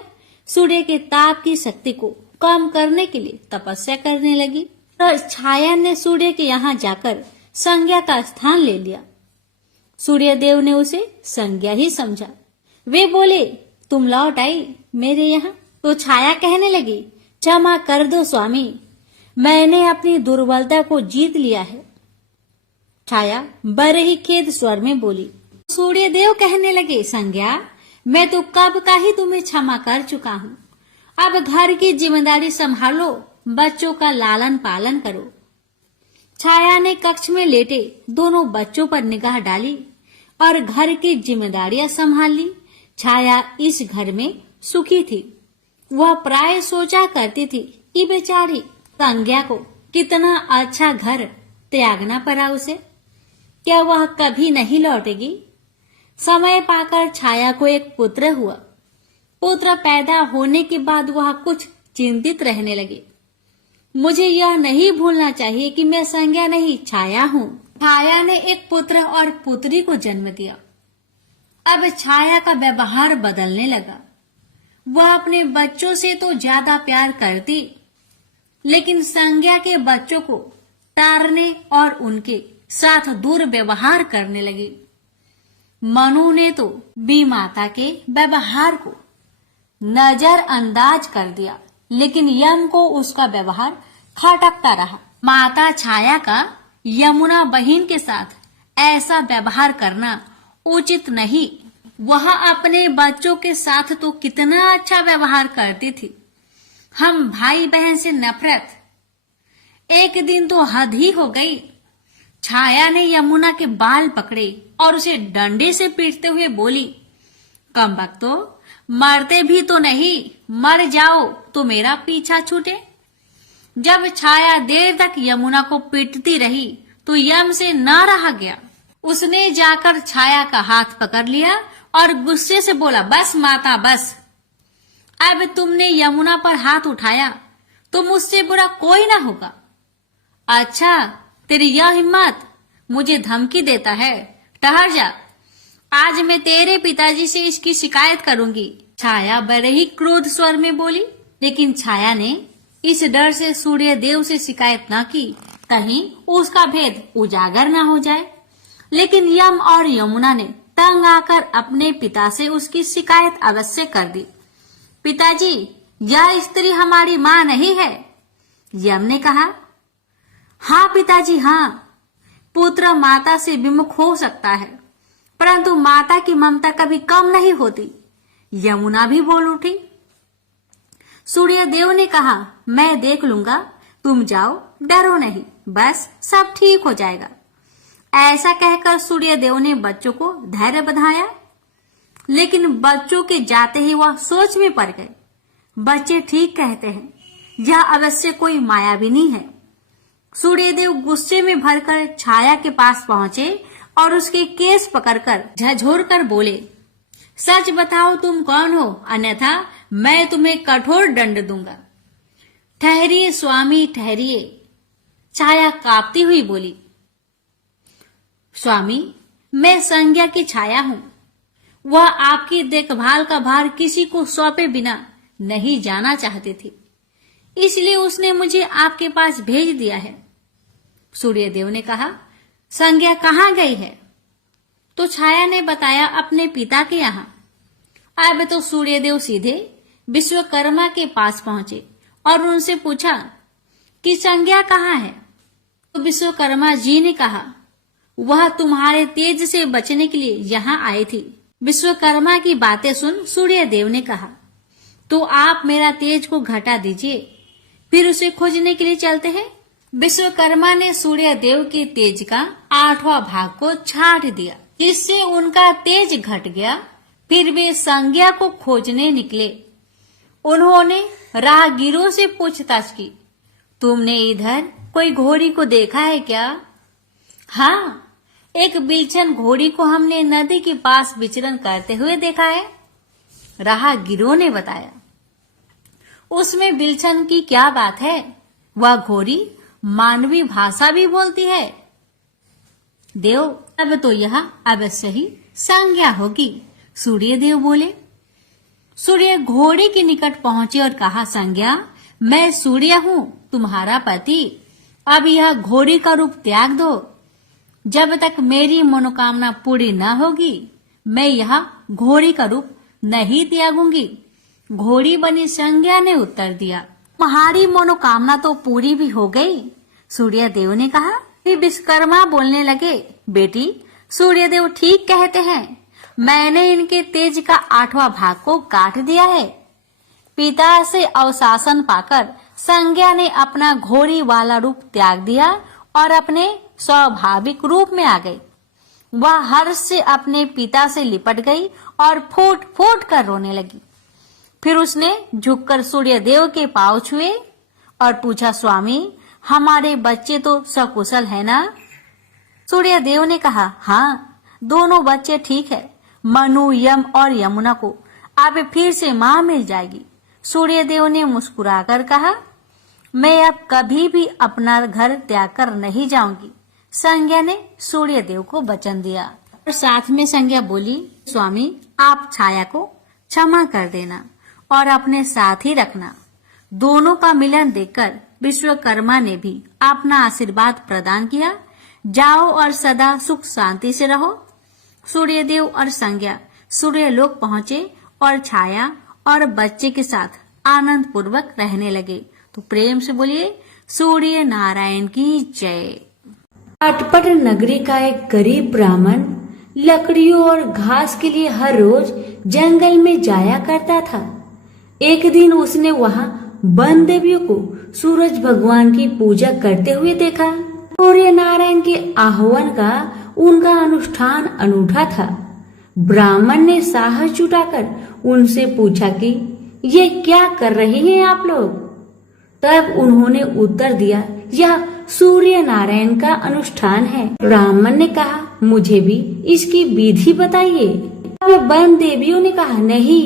सूर्य के ताप की शक्ति को कम करने के लिए तपस्या करने लगी। तो छाया ने सूर्य के यहाँ जाकर संज्ञा का स्थान ले लिया। सूर्य देव ने उसे संज्ञा ही समझा। वे बोले, तुम लौट आई मेरे यहाँ? तो छाया कहने लगी, क्षमा कर दो स्वामी, मैंने अपनी दुर्बलता को जीत लिया है। छाया बड़े ही खेद स्वर में बोली। सूर्य देव कहने लगे, संज्ञा, मैं तो कब का ही तुम्हें क्षमा कर चुका हूँ। अब घर की जिम्मेदारी संभालो, बच्चों का लालन पालन करो। छाया ने कक्ष में लेटे दोनों बच्चों पर निगाह डाली और घर की जिम्मेदारियां संभाल ली। छाया इस घर में सुखी थी। वह प्राय सोचा करती थी कि बेचारी संज्ञा को कितना अच्छा घर त्यागना पड़ा उसे। क्या वह कभी नहीं लौटेगी? समय पाकर छाया को एक पुत्र हुआ। पुत्र पैदा होने के बाद वह कुछ चिंतित रहने लगी। मुझे यह नहीं भूलना चाहिए कि मैं संज्ञा नहीं, छाया हूँ। छाया ने एक पुत्र और पुत्री को जन्म दिया। अब छाया का व्यवहार बदलने लगा। वह अपने बच्चों से तो ज्यादा प्यार करती, लेकिन संज्ञा के बच्चों को टारने और उनके साथ दुर्व्यवहार करने लगी। मनु ने तो बी माता के व्यवहार को नजरअंदाज कर दिया, लेकिन यम को उसका व्यवहार खटकता रहा। माता छाया का यमुना बहन के साथ ऐसा व्यवहार करना उचित नहीं। वह अपने बच्चों के साथ तो कितना अच्छा व्यवहार करती थी। हम भाई बहन से नफरत, एक दिन तो हद ही हो गई। छाया ने यमुना के बाल पकड़े और उसे डंडे से पीटते हुए बोली, कमबख्तो, मरते भी तो नहीं, मर जाओ तो मेरा पीछा छूटे। जब छाया देर तक यमुना को पीटती रही तो यम से न रहा गया। उसने जाकर छाया का हाथ पकड़ लिया और गुस्से से बोला, बस माता बस, अब तुमने यमुना पर हाथ उठाया तो मुझसे बुरा कोई ना होगा। अच्छा, तेरी यह हिम्मत, मुझे धमकी देता है? ठहर जा, आज मैं तेरे पिताजी से इसकी शिकायत करूंगी। छाया बड़े ही क्रोध स्वर में बोली, लेकिन छाया ने इस डर से सूर्य देव से शिकायत न की, कहीं उसका भेद उजागर न हो जाए। लेकिन यम और यमुना ने तंग आकर अपने पिता से उसकी शिकायत अवश्य कर दी। पिताजी, यह स्त्री हमारी माँ नहीं है। यम ने कहा, हाँ पिताजी हाँ, पुत्र माता से विमुख हो सकता है, परंतु माता की ममता कभी कम नहीं होती। यमुना भी बोल उठी। सूर्यदेव ने कहा, मैं देख लूंगा, तुम जाओ, डरो नहीं, बस सब ठीक हो जाएगा। ऐसा कहकर सूर्यदेव ने बच्चों को धैर्य बंधाया, लेकिन बच्चों के जाते ही वह सोच में पड़ गए। बच्चे ठीक कहते हैं, यह अवश्य कोई मायाविनी है। सूर्यदेव गुस्से में भरकर छाया के पास पहुंचे और उसके केस पकड़कर झंझोरकर बोले, सच बताओ तुम कौन हो, अन्यथा मैं तुम्हें कठोर दंड दूंगा। ठहरिए स्वामी ठहरिए, छाया कांपती हुई बोली। स्वामी, मैं संज्ञा की छाया हूं। वह आपकी देखभाल का भार किसी को सौंपे बिना नहीं जाना चाहती थी, इसलिए उसने मुझे आपके पास भेज दिया है। सूर्यदेव ने कहा, संज्ञा कहाँ गई है? तो छाया ने बताया, अपने पिता के यहाँ। अब तो सूर्यदेव सीधे विश्वकर्मा के पास पहुंचे और उनसे पूछा कि संज्ञा कहाँ है? तो विश्वकर्मा जी ने कहा, वह तुम्हारे तेज से बचने के लिए यहाँ आई थी। विश्वकर्मा की बातें सुन सूर्यदेव ने कहा, तो आप मेरा तेज को घटा दीजिए, फिर उसे खोजने के लिए चलते हैं। विश्वकर्मा ने सूर्यदेव के तेज का 8वां भाग को छाट दिया, जिससे उनका तेज घट गया। फिर वे संज्ञा को खोजने निकले। उन्होंने राहगीरों से पूछताछ की, तुमने इधर कोई घोड़ी को देखा है क्या? हाँ, एक बिलछन घोड़ी को हमने नदी के पास विचरण करते हुए देखा है, राहगीरों ने बताया। उसमें बिलछन की क्या बात है? वह घोड़ी मानवी भाषा भी बोलती है। देव, अब तो यह अवश्य ही संज्ञा होगी। सूर्यदेव बोले। सूर्य घोड़े के निकट पहुंचे और कहा, संज्ञा, मैं सूर्य हूँ, तुम्हारा पति। अब यह घोड़ी का रूप त्याग दो। जब तक मेरी मनोकामना पूरी न होगी, मैं यह घोड़ी का रूप नहीं त्यागूंगी। घोड़ी बनी संज्ञा ने उत्तर दिया, तुम्हारी मनोकामना तो पूरी भी हो गई। सूर्यदेव ने कहा। फिर विश्वकर्मा बोलने लगे, बेटी, सूर्यदेव ठीक कहते हैं, मैंने इनके तेज का 8वां भाग को काट दिया है। पिता से अवशासन पाकर संज्ञा ने अपना घोड़ी वाला रूप त्याग दिया और अपने स्वाभाविक रूप में आ गई। वह हर्ष से अपने पिता से लिपट गई और फूट फूट कर रोने लगी। फिर उसने झुककर सूर्यदेव के पांव छुए और पूछा, स्वामी, हमारे बच्चे तो सकुशल है ना? सूर्यदेव ने कहा, हाँ, दोनों बच्चे ठीक है। मनु, यम और यमुना को अब फिर से माँ मिल जाएगी। सूर्यदेव ने मुस्कुराकर कहा, मैं अब कभी भी अपना घर त्याग कर नहीं जाऊंगी। संज्ञा ने सूर्यदेव को वचन दिया और साथ में संज्ञा बोली, स्वामी, आप छाया को क्षमा कर देना और अपने साथ ही रखना। दोनों का मिलन देखकर विश्वकर्मा ने भी अपना आशीर्वाद प्रदान किया। जाओ और सदा सुख शांति से रहो। सूर्यदेव और संज्ञा सूर्यलोक पहुंचे और छाया और बच्चे के साथ आनंद पूर्वक रहने लगे। तो प्रेम से बोलिए, सूर्य नारायण की जय। अटपट नगरी का एक गरीब ब्राह्मण लकड़ियों और घास के लिए हर रोज जंगल में जाया करता था। एक दिन उसने वहां वन देवियों को सूरज भगवान की पूजा करते हुए देखा। सूर्य नारायण के आह्वान का उनका अनुष्ठान अनूठा था। ब्राह्मण ने साहस जुटाकर उनसे पूछा कि ये क्या कर रहे हैं आप लोग? तब उन्होंने उत्तर दिया, यह सूर्य नारायण का अनुष्ठान है। ब्राह्मण ने कहा, मुझे भी इसकी विधि बताइए। तब वन देवियों ने कहा, नहीं,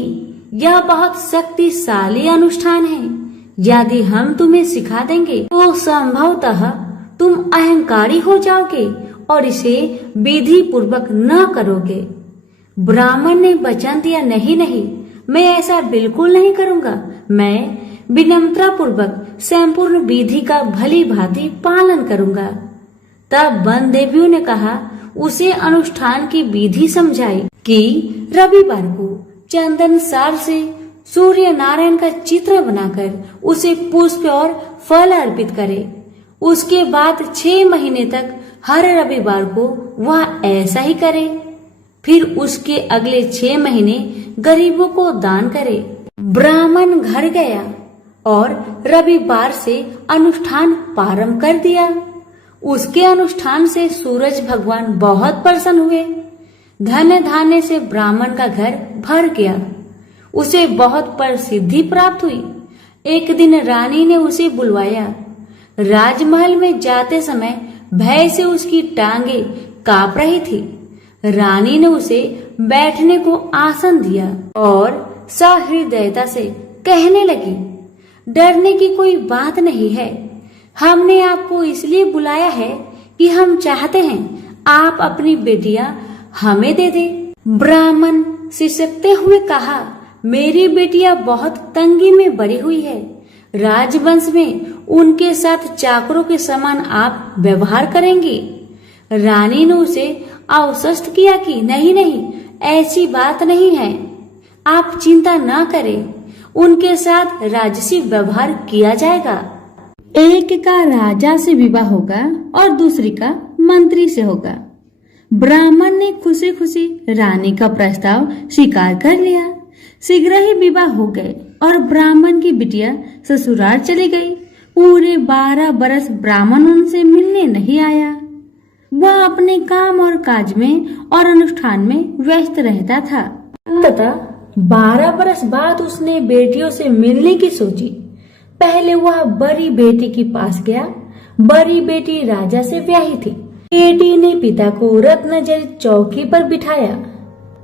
यह बहुत शक्तिशाली अनुष्ठान है। यदि हम तुम्हें सिखा देंगे तो संभवतः तुम अहंकारी हो जाओगे और इसे विधि पूर्वक न करोगे। ब्राह्मण ने वचन दिया, नहीं नहीं, मैं ऐसा बिल्कुल नहीं करूंगा। मैं विनम्रता पूर्वक संपूर्ण विधि का भली भांति पालन करूंगा। तब वन देवियों ने कहा, उसे अनुष्ठान की विधि समझाई कि रविवार को चंदन सार से सूर्य नारायण का चित्र बनाकर उसे पुष्प और फल अर्पित करे। उसके बाद 6 महीने तक हर रविवार को वह ऐसा ही करे। फिर उसके अगले 6 महीने गरीबों को दान करे। ब्राह्मण घर गया और रविवार से अनुष्ठान प्रारंभ कर दिया। उसके अनुष्ठान से सूरज भगवान बहुत प्रसन्न हुए। धन धान्य से ब्राह्मण का घर भर गया। उसे बहुत प्रसिद्धि प्राप्त हुई। एक दिन रानी ने उसे बुलवाया। राजमहल में जाते समय भय से उसकी टांगे कांप रही थी। रानी ने उसे बैठने को आसन दिया और सहृदयता से कहने लगी, डरने की कोई बात नहीं है। हमने आपको इसलिए बुलाया है कि हम चाहते हैं आप अपनी बेटियां हमें दे दे। ब्राह्मण सिसकते हुए कहा, मेरी बेटियां बहुत तंगी में बड़ी हुई है। राजवंश में उनके साथ चाकरों के समान आप व्यवहार करेंगी। रानी ने उसे आश्वस्त किया कि नहीं नहीं, ऐसी बात नहीं है, आप चिंता ना करें, उनके साथ राजसी व्यवहार किया जाएगा। एक का राजा से विवाह होगा और दूसरी का मंत्री से होगा। ब्राह्मण ने खुशी खुशी रानी का प्रस्ताव स्वीकार कर लिया। शीघ्र ही विवाह हो गए और ब्राह्मण की बिटिया ससुराल चली गई। पूरे 12 बरस ब्राह्मण उनसे मिलने नहीं आया। वह अपने काम और काज में और अनुष्ठान में व्यस्त रहता था। तथा 12 बरस बाद उसने बेटियों से मिलने की सोची। पहले वह बड़ी बेटी के पास गया। बड़ी बेटी राजा से ब्याही थी। बेटी ने पिता को रत्नजड़ित चौकी पर बिठाया।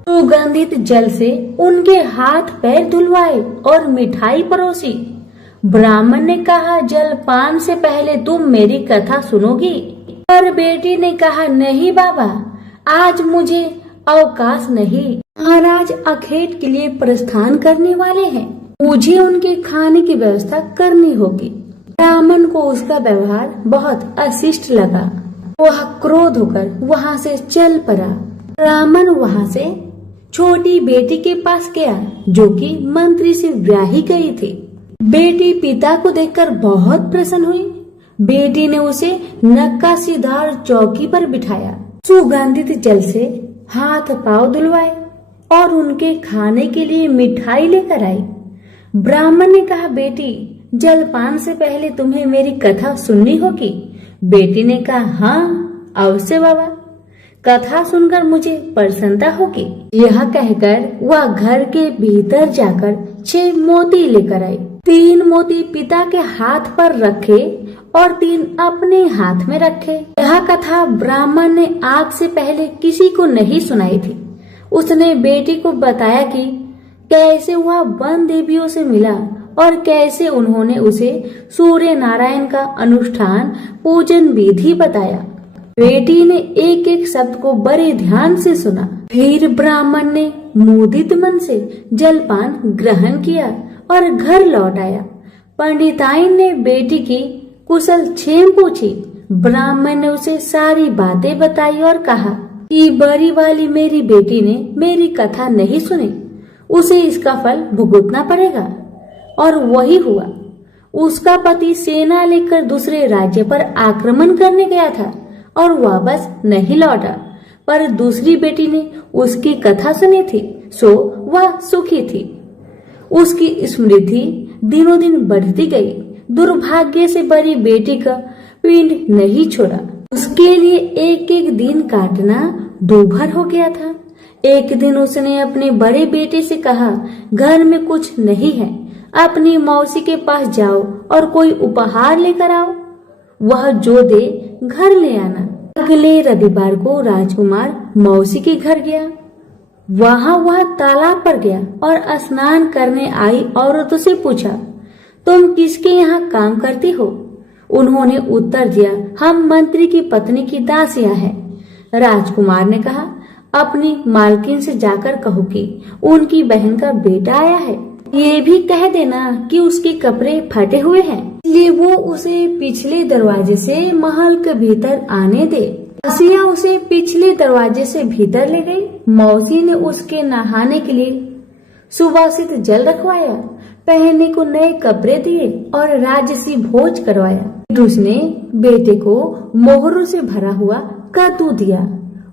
सुगंधित जल से उनके हाथ पैर धुलवाए और मिठाई परोसी। ब्राह्मण ने कहा, जलपान से पहले तुम मेरी कथा सुनोगी? पर बेटी ने कहा, नहीं बाबा, आज मुझे अवकाश नहीं। महाराज अखेट के लिए प्रस्थान करने वाले हैं। मुझे उनके खाने की व्यवस्था करनी होगी। ब्राह्मण को उसका व्यवहार बहुत अशिष्ट लगा। वह क्रोध होकर वहाँ से चल पड़ा। ब्राह्मण वहाँ से छोटी बेटी के पास गया जो कि मंत्री से ब्याही गई थी। बेटी पिता को देखकर बहुत प्रसन्न हुई। बेटी ने उसे नक्काशीदार चौकी पर बिठाया। सुगंधित जल से हाथ पांव धुलवाए और उनके खाने के लिए मिठाई लेकर आई। ब्राह्मण ने कहा, बेटी, जलपान से पहले तुम्हें मेरी कथा सुननी होगी। बेटी ने कहा, हाँ अवश्य बाबा, कथा सुनकर मुझे प्रसन्नता होगी। यह कहकर वह घर के भीतर जाकर 6 मोती लेकर आई। 3 मोती पिता के हाथ पर रखे और 3 अपने हाथ में रखे। यह कथा ब्राह्मण ने आज से पहले किसी को नहीं सुनाई थी। उसने बेटी को बताया कि कैसे वह वन देवियों से मिला और कैसे उन्होंने उसे सूर्य नारायण का अनुष्ठान पूजन विधि बताया। बेटी ने एक एक शब्द को बड़े ध्यान से सुना। फिर ब्राह्मण ने मुदित मन से जलपान ग्रहण किया और घर लौट आया। पंडिताइन ने बेटी की कुशल क्षेम पूछी। ब्राह्मण ने उसे सारी बातें बताई और कहा कि बड़ी वाली मेरी बेटी ने मेरी कथा नहीं सुनी, उसे इसका फल भुगतना पड़ेगा। और वही हुआ। उसका पति सेना लेकर दूसरे राज्य पर आक्रमण करने गया था और वापस नहीं लौटा, पर दूसरी बेटी ने उसकी कथा सुनी थी, सो वह सुखी थी। उसकी समृद्धि दिनों दिन बढ़ती गई। दुर्भाग्य से बड़ी बेटी का पिंड नहीं छोड़ा। उसके लिए एक एक दिन काटना दूभर हो गया था। एक दिन उसने अपने बड़े बेटे से कहा, घर में कुछ नहीं है, अपनी मौसी के पास जाओ और कोई उपहार लेकर आओ। वह जो दे घर ले आना। अगले रविवार को राजकुमार मौसी के घर गया। वहाँ वह तालाब पर गया और स्नान करने आई औरतों से पूछा, तुम किसके यहाँ काम करती हो? उन्होंने उत्तर दिया, हम मंत्री की पत्नी की दासियां हैं। राजकुमार ने कहा, अपनी मालकिन से जाकर कहो कि उनकी बहन का बेटा आया है। ये भी कह देना कि उसके कपड़े फटे हुए हैं, इसलिए वो उसे पिछले दरवाजे से महल के भीतर आने दे। दासिया उसे पिछले दरवाजे से भीतर ले गई। मौसी ने उसके नहाने के लिए सुवासित जल रखवाया, पहनने को नए कपड़े दिए और राजसी भोज करवाया। फिर उसने बेटे को मोहरों से भरा हुआ कद्दू दिया।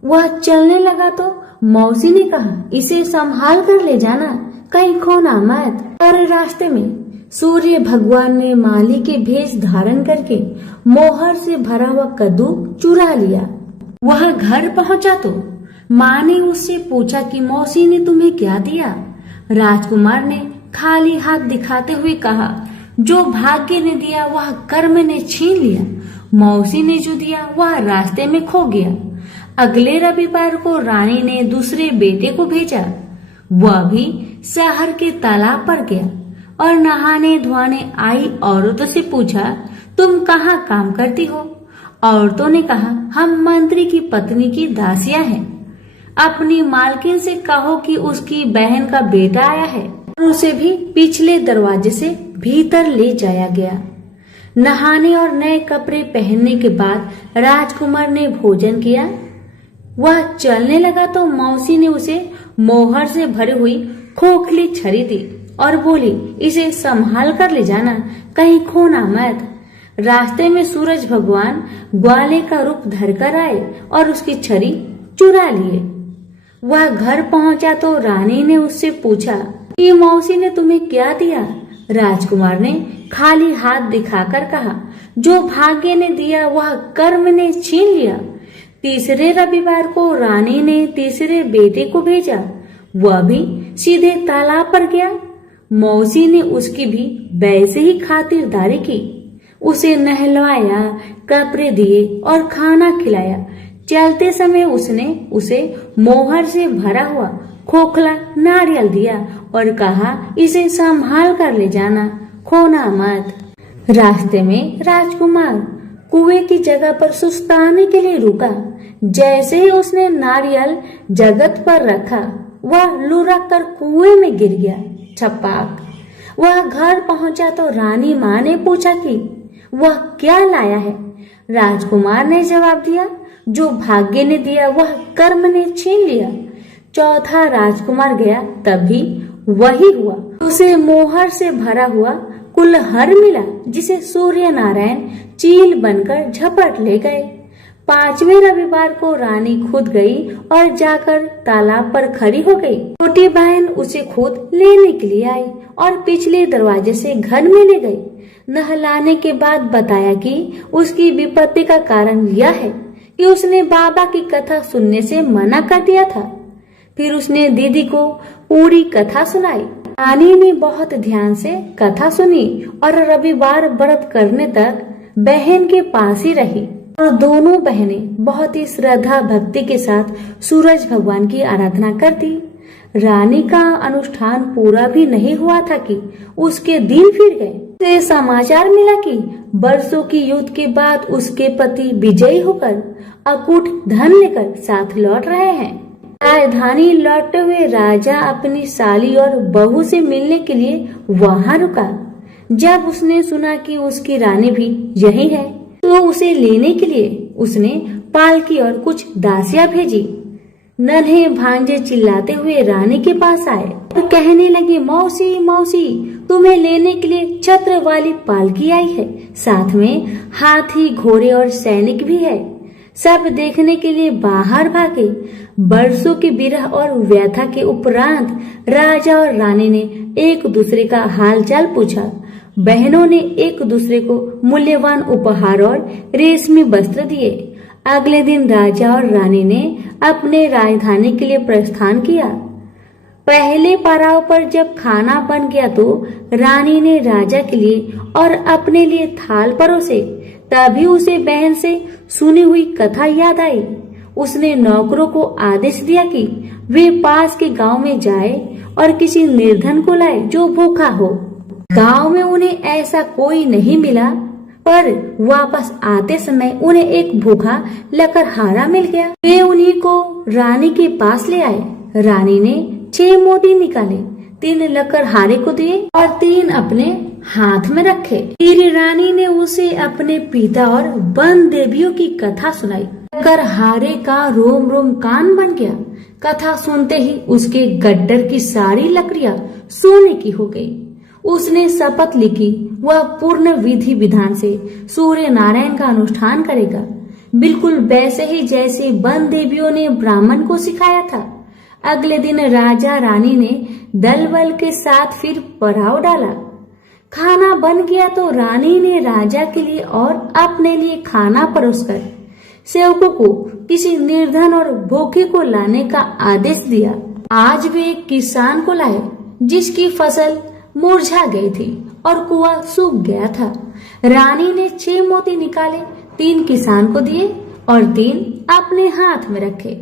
वह चलने लगा तो मौसी ने कहा, इसे संभाल कर ले जाना, कहीं खोना मत। और रास्ते में सूर्य भगवान ने माली के भेष धारण करके मोहर से भरा हुआ कद्दू चुरा लिया। वह घर पहुंचा तो माँ ने उससे पूछा कि मौसी ने तुम्हें क्या दिया। राजकुमार ने खाली हाथ दिखाते हुए कहा, जो भाग्य ने दिया वह कर्म ने छीन लिया। मौसी ने जो दिया वह रास्ते में खो गया। अगले रविवार को रानी ने दूसरे बेटे को भेजा। वह भी शहर के तालाब पर गया और नहाने धोने आई औरतों से पूछा, तुम कहाँ काम करती हो? औरतों ने कहा, हम मंत्री की पत्नी की दासियां हैं। अपनी मालकिन से कहो कि उसकी बहन का बेटा आया है। उसे भी पिछले दरवाजे से भीतर ले जाया गया। नहाने और नए कपड़े पहनने के बाद राजकुमार ने भोजन किया। वह चलने लगा तो मौसी ने उसे मोहर से भरी हुई खोखली छड़ी दी और बोली, इसे संभाल कर ले जाना, कहीं खोना मत। रास्ते में सूरज भगवान ग्वाले का रूप धरकर आए और उसकी छड़ी चुरा लिए। वह घर पहुंचा तो रानी ने उससे पूछा कि मौसी ने तुम्हें क्या दिया? राजकुमार ने खाली हाथ दिखाकर कहा, जो भाग्य ने दिया वह कर्म ने छीन लिया। तीसरे रविवार को रानी ने तीसरे बेटे को भेजा। वह भी सीधे तालाब पर गया। मौसी ने उसकी भी वैसे ही खातिरदारी की। उसे नहलवाया, कपड़े दिए और खाना खिलाया। चलते समय उसने उसे मोहर से भरा हुआ खोखला नारियल दिया और कहा, इसे संभाल कर ले जाना, खोना मत। रास्ते में राजकुमार कुएं की जगह पर सुस्ताने के लिए रुका। जैसे ही उसने नारियल जगत पर रखा, वह लुढ़क कर कुएं में गिर गया। छपाक। वह घर पहुंचा तो रानी माँ ने पूछा कि वह क्या लाया है। राजकुमार ने जवाब दिया, जो भाग्य ने दिया वह कर्म ने छीन लिया। चौथा राजकुमार गया, तभी वही हुआ। उसे मोहर से भरा हुआ कुल्हड़ मिला, जिसे सूर्य नारायण चील बनकर झपट ले गए। पांचवें रविवार को रानी खुद गई और जाकर तालाब पर खड़ी हो गई। छोटी बहन उसे खुद लेने के लिए आई और पिछले दरवाजे से घर में ले गई। नहलाने के बाद बताया कि उसकी विपत्ति का कारण यह है कि उसने बाबा की कथा सुनने से मना कर दिया था। फिर उसने दीदी को पूरी कथा सुनाई। रानी ने बहुत ध्यान से कथा सुनी और रविवार व्रत करने तक बहन के पास ही रही और दोनों बहनें बहुत ही श्रद्धा भक्ति के साथ सूरज भगवान की आराधना करती। रानी का अनुष्ठान पूरा भी नहीं हुआ था कि उसके दिन फिर गए। उसे समाचार मिला कि बरसों की युद्ध के बाद उसके पति विजयी होकर अकूट धन लेकर साथ लौट रहे हैं। राजधानी लौटते हुए राजा अपनी साली और बहू से मिलने के लिए वहां रुका। जब उसने सुना कि उसकी रानी भी यही है, तो उसे लेने के लिए उसने पालकी और कुछ दासियां भेजी। नन्हे भांजे चिल्लाते हुए रानी के पास आए और कहने लगे, मौसी मौसी, तुम्हें लेने के लिए छत्र वाली पालकी आई है, साथ में हाथी, घोड़े और सैनिक भी है। सब देखने के लिए बाहर भागे। बरसों की विरह और व्यथा के उपरांत राजा और रानी ने एक दूसरे का हालचाल पूछा। बहनों ने एक दूसरे को मूल्यवान उपहार और रेशमी वस्त्र दिए। अगले दिन राजा और रानी ने अपने राजधानी के लिए प्रस्थान किया। पहले पड़ाव पर जब खाना बन गया तो रानी ने राजा के लिए और अपने लिए थाल परोसे। तभी उसे बहन से सुनी हुई कथा याद आई। उसने नौकरों को आदेश दिया कि वे पास के गांव में जाए और किसी निर्धन को लाए जो भूखा हो। गांव में उन्हें ऐसा कोई नहीं मिला, पर वापस आते समय उन्हें एक भूखा लकड़हारा मिल गया। वे उन्हीं को रानी के पास ले आए। रानी ने 6 मोती निकाले, 3 लकड़हारे को दिए और 3 अपने हाथ में रखे। फिर रानी ने उसे अपने पिता और वन देवियों की कथा सुनाई। कर हारे का रोम रोम कान बन गया। कथा सुनते ही उसके गड्डर की सारी लकड़ियां सोने की हो गई। उसने शपथ ली कि वह पूर्ण विधि विधान से सूर्य नारायण का अनुष्ठान करेगा, बिल्कुल वैसे ही जैसे वन देवियों ने ब्राह्मण को सिखाया था। अगले दिन राजा रानी ने दल बल के साथ फिर पड़ाव डाला। खाना बन गया तो रानी ने राजा के लिए और अपने लिए खाना परोसकर सेवकों को किसी निर्धन और भूखे को लाने का आदेश दिया। आज वे एक किसान को लाए जिसकी फसल मुरझा गई थी और कुआं सूख गया था। रानी ने 6 मोती निकाले, 3 किसान को दिए और 3 अपने हाथ में रखे।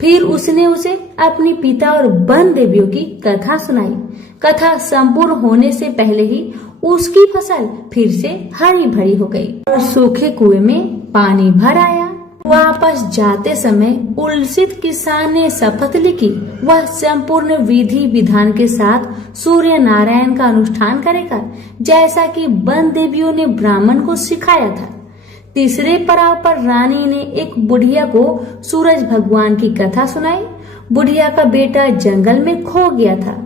फिर उसने उसे अपने पिता और वन देवियों की कथा सुनाई। कथा संपूर्ण होने से पहले ही उसकी फसल फिर से हरी भरी हो गई और सूखे कुएं में पानी भर आया। वापस जाते समय उल्सित किसान ने शपथ ली कि वह संपूर्ण विधि विधान के साथ सूर्य नारायण का अनुष्ठान करेगा, जैसा कि वन देवियों ने ब्राह्मण को सिखाया था। तीसरे पड़ाव पर रानी ने एक बुढ़िया को सूरज भगवान की कथा सुनाई। बुढ़िया का बेटा जंगल में खो गया था,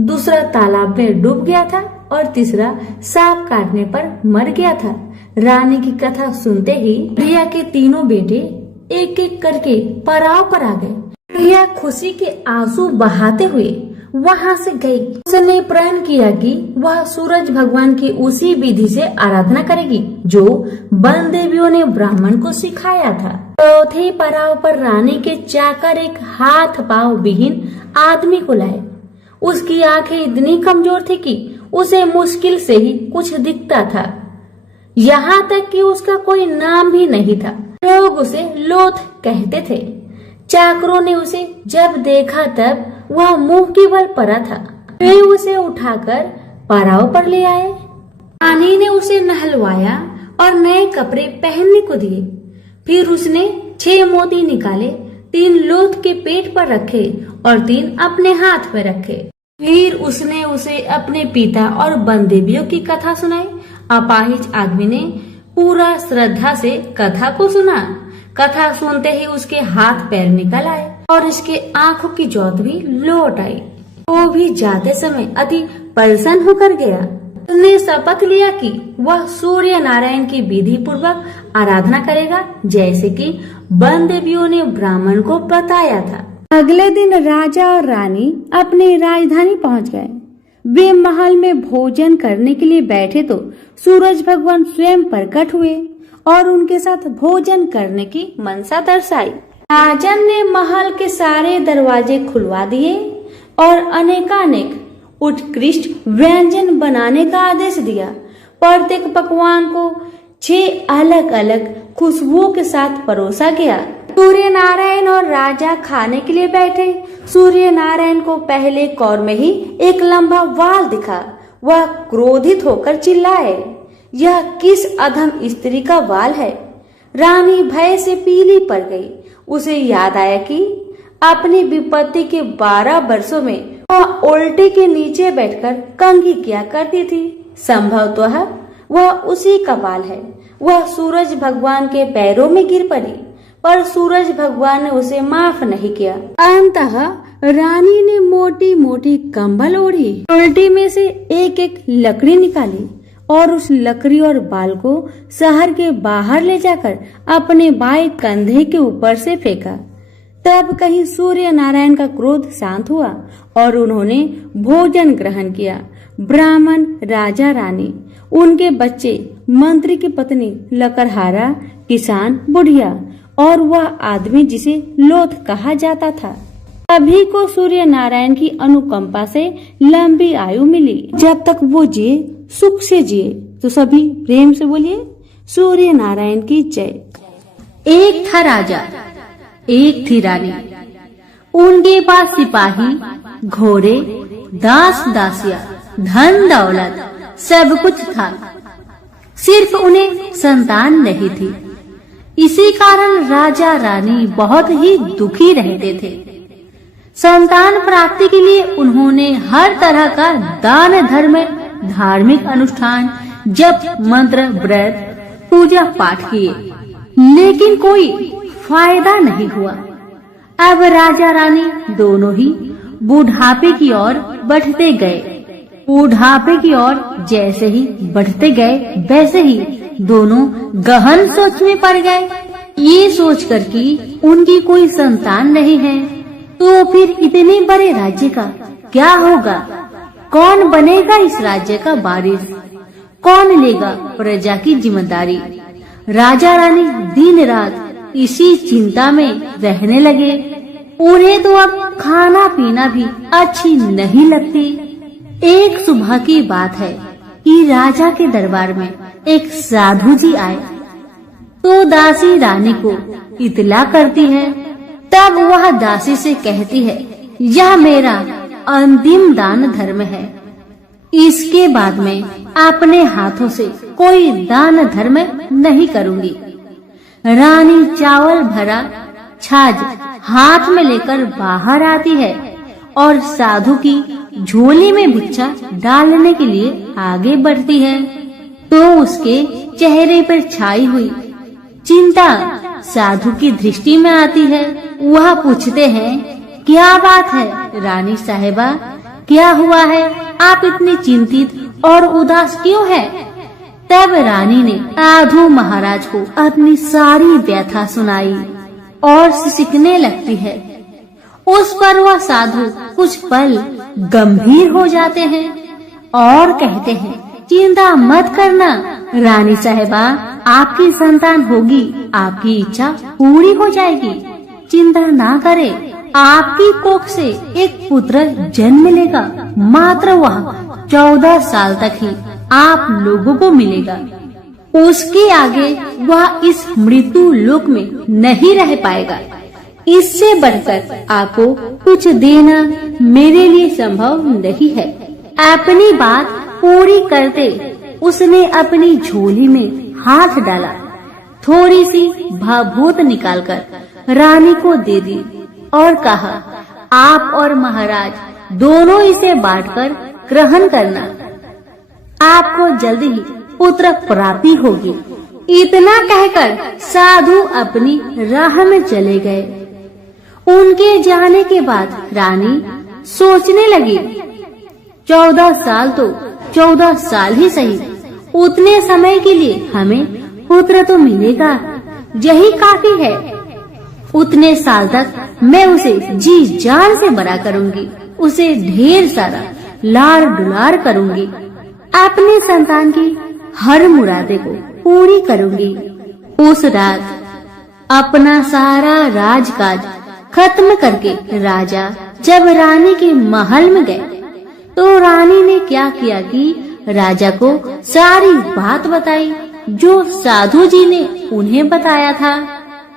दूसरा तालाब में डूब गया था और तीसरा सांप काटने पर मर गया था। रानी की कथा सुनते ही बुढ़िया के तीनों बेटे एक एक करके पड़ाव पर आ गए। बुढ़िया खुशी के आंसू बहाते हुए वहां से गई। उसने प्रण किया कि वह सूरज भगवान की उसी विधि से आराधना करेगी जो वन देवियों ने ब्राह्मण को सिखाया था। चौथे पड़ाव पर रानी के चाकर एक हाथ पांव विहीन आदमी को लाए। उसकी आंखें इतनी कमजोर थी कि उसे मुश्किल से ही कुछ दिखता था, यहाँ तक कि उसका कोई नाम भी नहीं था। लोग उसे लोथ कहते थे। चाकरों ने उसे जब देखा तब वह मुंह की बल पड़ा था। वे उसे उठाकर पड़ाव पर ले आए। रानी ने उसे नहलवाया और नए कपड़े पहनने को दिए। फिर उसने 6 मोती निकाले, 3 लोथ के पेट पर रखे और 3 अपने हाथ में रखे। फिर उसने उसे अपने पिता और वन देवियों की कथा सुनाई। अपाहिज आदमी ने पूरा श्रद्धा से कथा को सुना। कथा सुनते ही उसके हाथ पैर निकल आए और इसके आंखों की ज्योत भी लौट आई। वो भी जाते समय अति प्रसन्न होकर गया। उसने शपथ लिया कि वह सूर्य नारायण की विधि पूर्वक आराधना करेगा, जैसे कि वन देवियों ने ब्राह्मण को बताया था। अगले दिन राजा और रानी अपनी राजधानी पहुंच गए। वे महल में भोजन करने के लिए बैठे तो सूरज भगवान स्वयं प्रकट हुए और उनके साथ भोजन करने की मनसा दर्शाई। राजन ने महल के सारे दरवाजे खुलवा दिए और अनेकानेक उत्कृष्ट व्यंजन बनाने का आदेश दिया। प्रत्येक पकवान को 6 अलग अलग खुशबुओं के साथ परोसा गया। सूर्य नारायण और राजा खाने के लिए बैठे। सूर्य नारायण को पहले कौर में ही एक लंबा वाल दिखा। वह क्रोधित होकर चिल्लाए, यह किस अधम स्त्री का वाल है? रानी भय से पीली पड़ गई। उसे याद आया कि अपनी विपत्ति के 12 वर्षों में वह उल्टे के नीचे बैठकर कंघी किया करती थी। संभवतः वह उसी का बाल है। वह सूरज भगवान के पैरों में गिर पड़ी, पर सूरज भगवान ने उसे माफ नहीं किया। अंततः रानी ने मोटी मोटी कंबल ओढ़ी, उल्टी में से एक एक लकड़ी निकाली और उस लकड़ी और बाल को शहर के बाहर ले जाकर अपने बाएं कंधे के ऊपर से फेंका। तब कहीं सूर्य नारायण का क्रोध शांत हुआ और उन्होंने भोजन ग्रहण किया। ब्राह्मण, राजा रानी, उनके बच्चे, मंत्री की पत्नी, लकड़हारा, किसान, बुढ़िया और वह आदमी जिसे लोथ कहा जाता था, सभी को सूर्य नारायण की अनुकंपा से लंबी आयु मिली। जब तक वो जिए सुख से जिए। तो सभी प्रेम से बोलिए सूर्य नारायण की जय। एक था राजा, एक थी रानी। उनके पास सिपाही, घोड़े, दास दासिया, धन दौलत सब कुछ था। सिर्फ उन्हें संतान नहीं थी। इसी कारण राजा रानी बहुत ही दुखी रहते थे। संतान प्राप्ति के लिए उन्होंने हर तरह का दान धर्म, धार्मिक अनुष्ठान, जप, मंत्र, व्रत, पूजा पाठ किए, लेकिन कोई फायदा नहीं हुआ। अब राजा रानी दोनों ही बुढ़ापे की ओर बढ़ते गए। बुढ़ापे की ओर जैसे ही बढ़ते गए वैसे ही दोनों गहन सोच में पड़ गए। ये सोचकर कि उनकी कोई संतान नहीं है तो फिर इतने बड़े राज्य का क्या होगा, कौन बनेगा इस राज्य का वारिस, कौन लेगा प्रजा की जिम्मेदारी। राजा रानी दिन रात इसी चिंता में रहने लगे। उन्हें तो अब खाना पीना भी अच्छी नहीं लगती। एक सुबह की बात है कि राजा के दरबार में एक साधु जी आए तो दासी रानी को इतला करती है। तब वह दासी से कहती है, यह मेरा अंतिम दान धर्म है, इसके बाद में अपने हाथों से कोई दान धर्म नहीं करूंगी। रानी चावल भरा छाछ हाथ में लेकर बाहर आती है और साधु की झोली में भिक्षा डालने के लिए आगे बढ़ती है तो उसके चेहरे पर छाई हुई चिंता साधु की दृष्टि में आती है। वह पूछते हैं, क्या बात है रानी साहिबा, क्या हुआ है, आप इतनी चिंतित और उदास क्यों हैं? तब रानी ने साधु महाराज को अपनी सारी व्यथा सुनाई और सिसकने लगती है। उस पर वह साधु कुछ पल गंभीर हो जाते हैं और कहते हैं, चिंता मत करना रानी साहिबा, आपकी संतान होगी, आपकी इच्छा पूरी हो जाएगी, चिंता ना करें, आपकी कोख से एक पुत्र जन्म लेगा। मात्र वह 14 साल तक ही आप लोगों को मिलेगा, उसके आगे वह इस मृत्यु लोक में नहीं रह पाएगा। इससे बढ़कर आपको कुछ देना मेरे लिए संभव नहीं है। अपनी बात पूरी करते उसने अपनी झोली में हाथ डाला, थोड़ी सी भाभूत निकालकर रानी को दे दी और कहा, आप और महाराज दोनों इसे बांटकर ग्रहण करना, आपको जल्दी ही पुत्र प्राप्ति होगी। इतना कहकर साधु अपनी राह में चले गए। उनके जाने के बाद रानी सोचने लगी, 14 साल तो 14 साल ही सही, उतने समय के लिए हमें पुत्र तो मिलेगा, यही काफी है। उतने साल तक मैं उसे जी जान से बड़ा करूंगी, उसे ढेर सारा लाड़ दुलार करूंगी, अपनी संतान की हर मुरादे को पूरी करूंगी। उस रात अपना सारा राजकाज खत्म करके राजा जब रानी के महल में गए तो रानी ने क्या किया कि राजा को सारी बात बताई जो साधु जी ने उन्हें बताया था।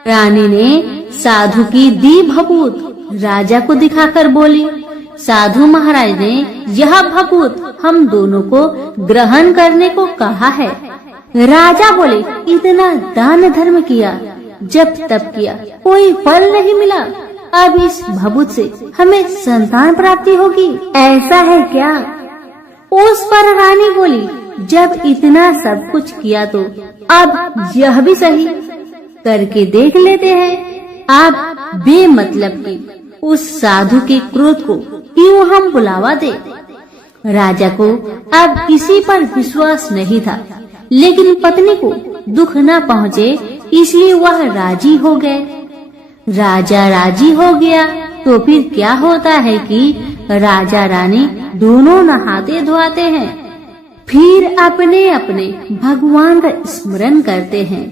रानी ने साधु की दी भभूत राजा को दिखाकर बोली, साधु महाराज ने यह भभूत हम दोनों को ग्रहण करने को कहा है। राजा बोले, इतना दान धर्म किया, जब तब किया, कोई फल नहीं मिला, अब इस भभूत से हमें संतान प्राप्ति होगी, ऐसा है क्या? उस पर रानी बोली, जब इतना सब कुछ किया तो अब यह भी सही करके देख लेते हैं। आप बेमतलब की उस साधु के क्रोध को क्यों हम बुलावा दे। राजा को अब किसी पर विश्वास नहीं था, लेकिन पत्नी को दुख न पहुँचे इसलिए वह राजी हो गए। राजा राजी हो गया तो फिर क्या होता है कि राजा रानी दोनों नहाते धोआते हैं, फिर अपने अपने भगवान का स्मरण करते हैं,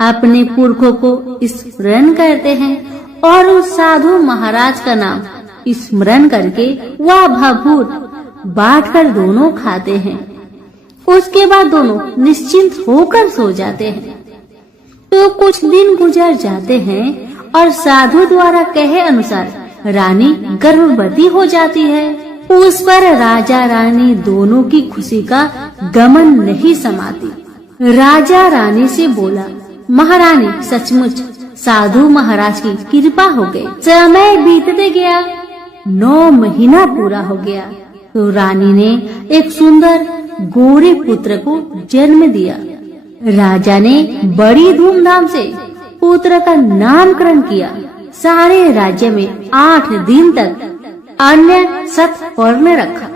अपने पुरखों को स्मरण करते हैं और उस साधु महाराज का नाम स्मरण करके वह भभूत बांटकर दोनों खाते हैं। उसके बाद दोनों निश्चिंत होकर सो जाते हैं। तो कुछ दिन गुजर जाते हैं और साधु द्वारा कहे अनुसार रानी गर्भवती हो जाती है। उस पर राजा रानी दोनों की खुशी का गमन नहीं समाती। राजा रानी से बोला, महारानी सचमुच साधु महाराज की कृपा हो गई। समय बीतते गया, 9 महीना पूरा हो गया तो रानी ने एक सुंदर गोरे पुत्र को जन्म दिया। राजा ने बड़ी धूमधाम से पुत्र का नामकरण किया। सारे राज्य में 8 दिन तक अन्य सत्कर्म रखा,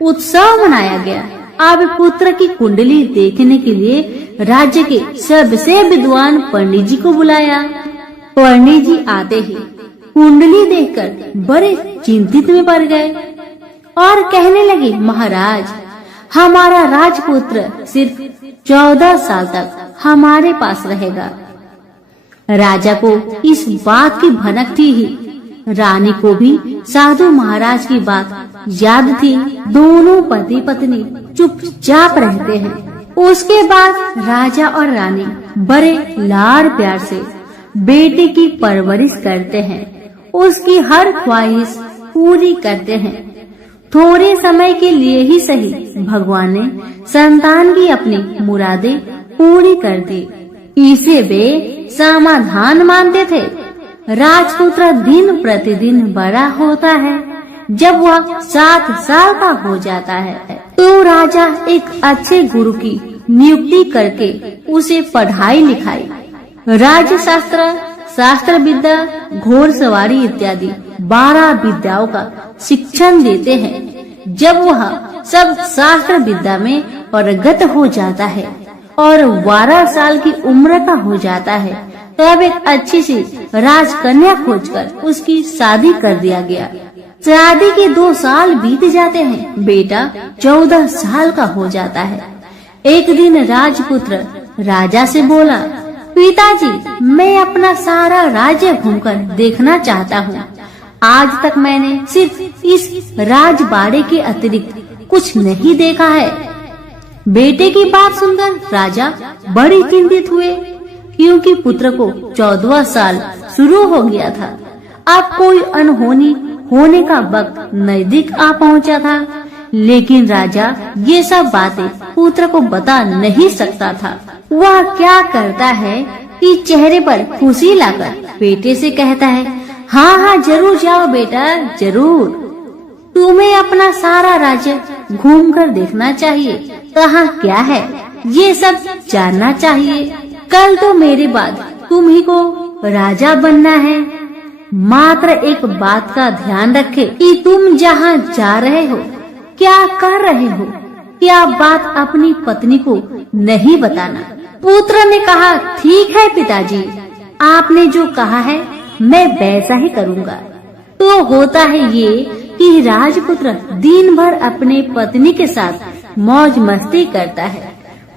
उत्सव मनाया गया। अब पुत्र की कुंडली देखने के लिए राज्य के सबसे विद्वान पंडित जी को बुलाया। पंडित जी आते ही कुंडली देखकर बड़े चिंतित में पड़ गए और कहने लगे, महाराज, हमारा राजपुत्र सिर्फ 14 साल तक हमारे पास रहेगा। राजा को इस बात की भनक थी ही, रानी को भी साधु महाराज की बात याद थी। दोनों पति पत्नी चुपचाप रहते हैं। उसके बाद राजा और रानी बड़े लाड़ प्यार से बेटे की परवरिश करते हैं, उसकी हर ख्वाहिश पूरी करते हैं। थोड़े समय के लिए ही सही, भगवान ने संतान की अपनी मुरादें पूरी कर दी। इसे वे समाधान मानते थे। राजपुत्र दिन प्रतिदिन बड़ा होता है। जब वह 7 साल का हो जाता है तो राजा एक अच्छे गुरु की नियुक्ति करके उसे पढ़ाई लिखाई, राज्यशास्त्र, शास्त्र विद्या, घोड़सवारी इत्यादि 12 विद्याओं का शिक्षण देते हैं। जब वह सब शास्त्र विद्या में पारंगत हो जाता है और 12 साल की उम्र का हो जाता है, तब एक अच्छी सी राजकन्या खोजकर उसकी शादी कर दिया गया। शादी के 2 साल बीत जाते हैं, बेटा 14 साल का हो जाता है। एक दिन राजपुत्र राजा से बोला, पिताजी, मैं अपना सारा राज्य घूमकर देखना चाहता हूँ। आज तक मैंने सिर्फ इस राजबाड़े के अतिरिक्त कुछ नहीं देखा है। बेटे की बात सुनकर राजा बड़ी चिंतित हुए, क्योंकि पुत्र को 14वां साल शुरू हो गया था। अब कोई अनहोनी होने का वक्त नजदीक आ पहुंचा था, लेकिन राजा ये सब बातें पुत्र को बता नहीं सकता था। वह क्या करता है कि चेहरे पर खुशी लाकर बेटे से कहता है, हाँ हाँ जरूर जाओ बेटा, जरूर। तुम्हें अपना सारा राज्य घूमकर देखना चाहिए, कहाँ क्या है ये सब जानना चाहिए। कल तो मेरे बाद तुम ही को राजा बनना है। मात्र एक बात का ध्यान रखे कि तुम जहाँ जा रहे हो, क्या कर रहे हो, क्या बात अपनी पत्नी को नहीं बताना। पुत्र ने कहा, ठीक है पिताजी, आपने जो कहा है मैं वैसा ही करूँगा। तो होता है ये कि राजपुत्र दिन भर अपने पत्नी के साथ मौज मस्ती करता है,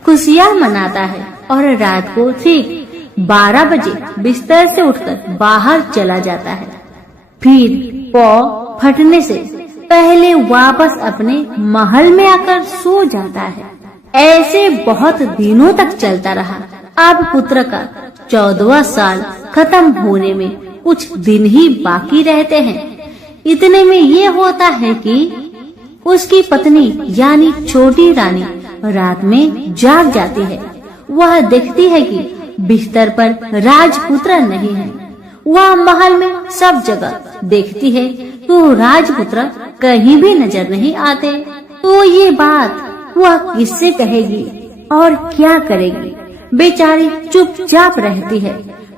खुशियाँ मनाता है और रात को ठीक 12 बजे बिस्तर से उठकर बाहर चला जाता है। फिर पौ फटने से पहले वापस अपने महल में आकर सो जाता है। ऐसे बहुत दिनों तक चलता रहा। अब पुत्र का 14वां साल खत्म होने में कुछ दिन ही बाकी रहते हैं। इतने में ये होता है कि उसकी पत्नी यानी छोटी रानी रात में जाग जाती है। वह देखती है कि बिस्तर पर राजपुत्र नहीं है। वह महल में सब जगह देखती है तो राजपुत्र कहीं भी नजर नहीं आते। तो ये बात वह किससे कहेगी और क्या करेगी? बेचारी चुपचाप रहती है।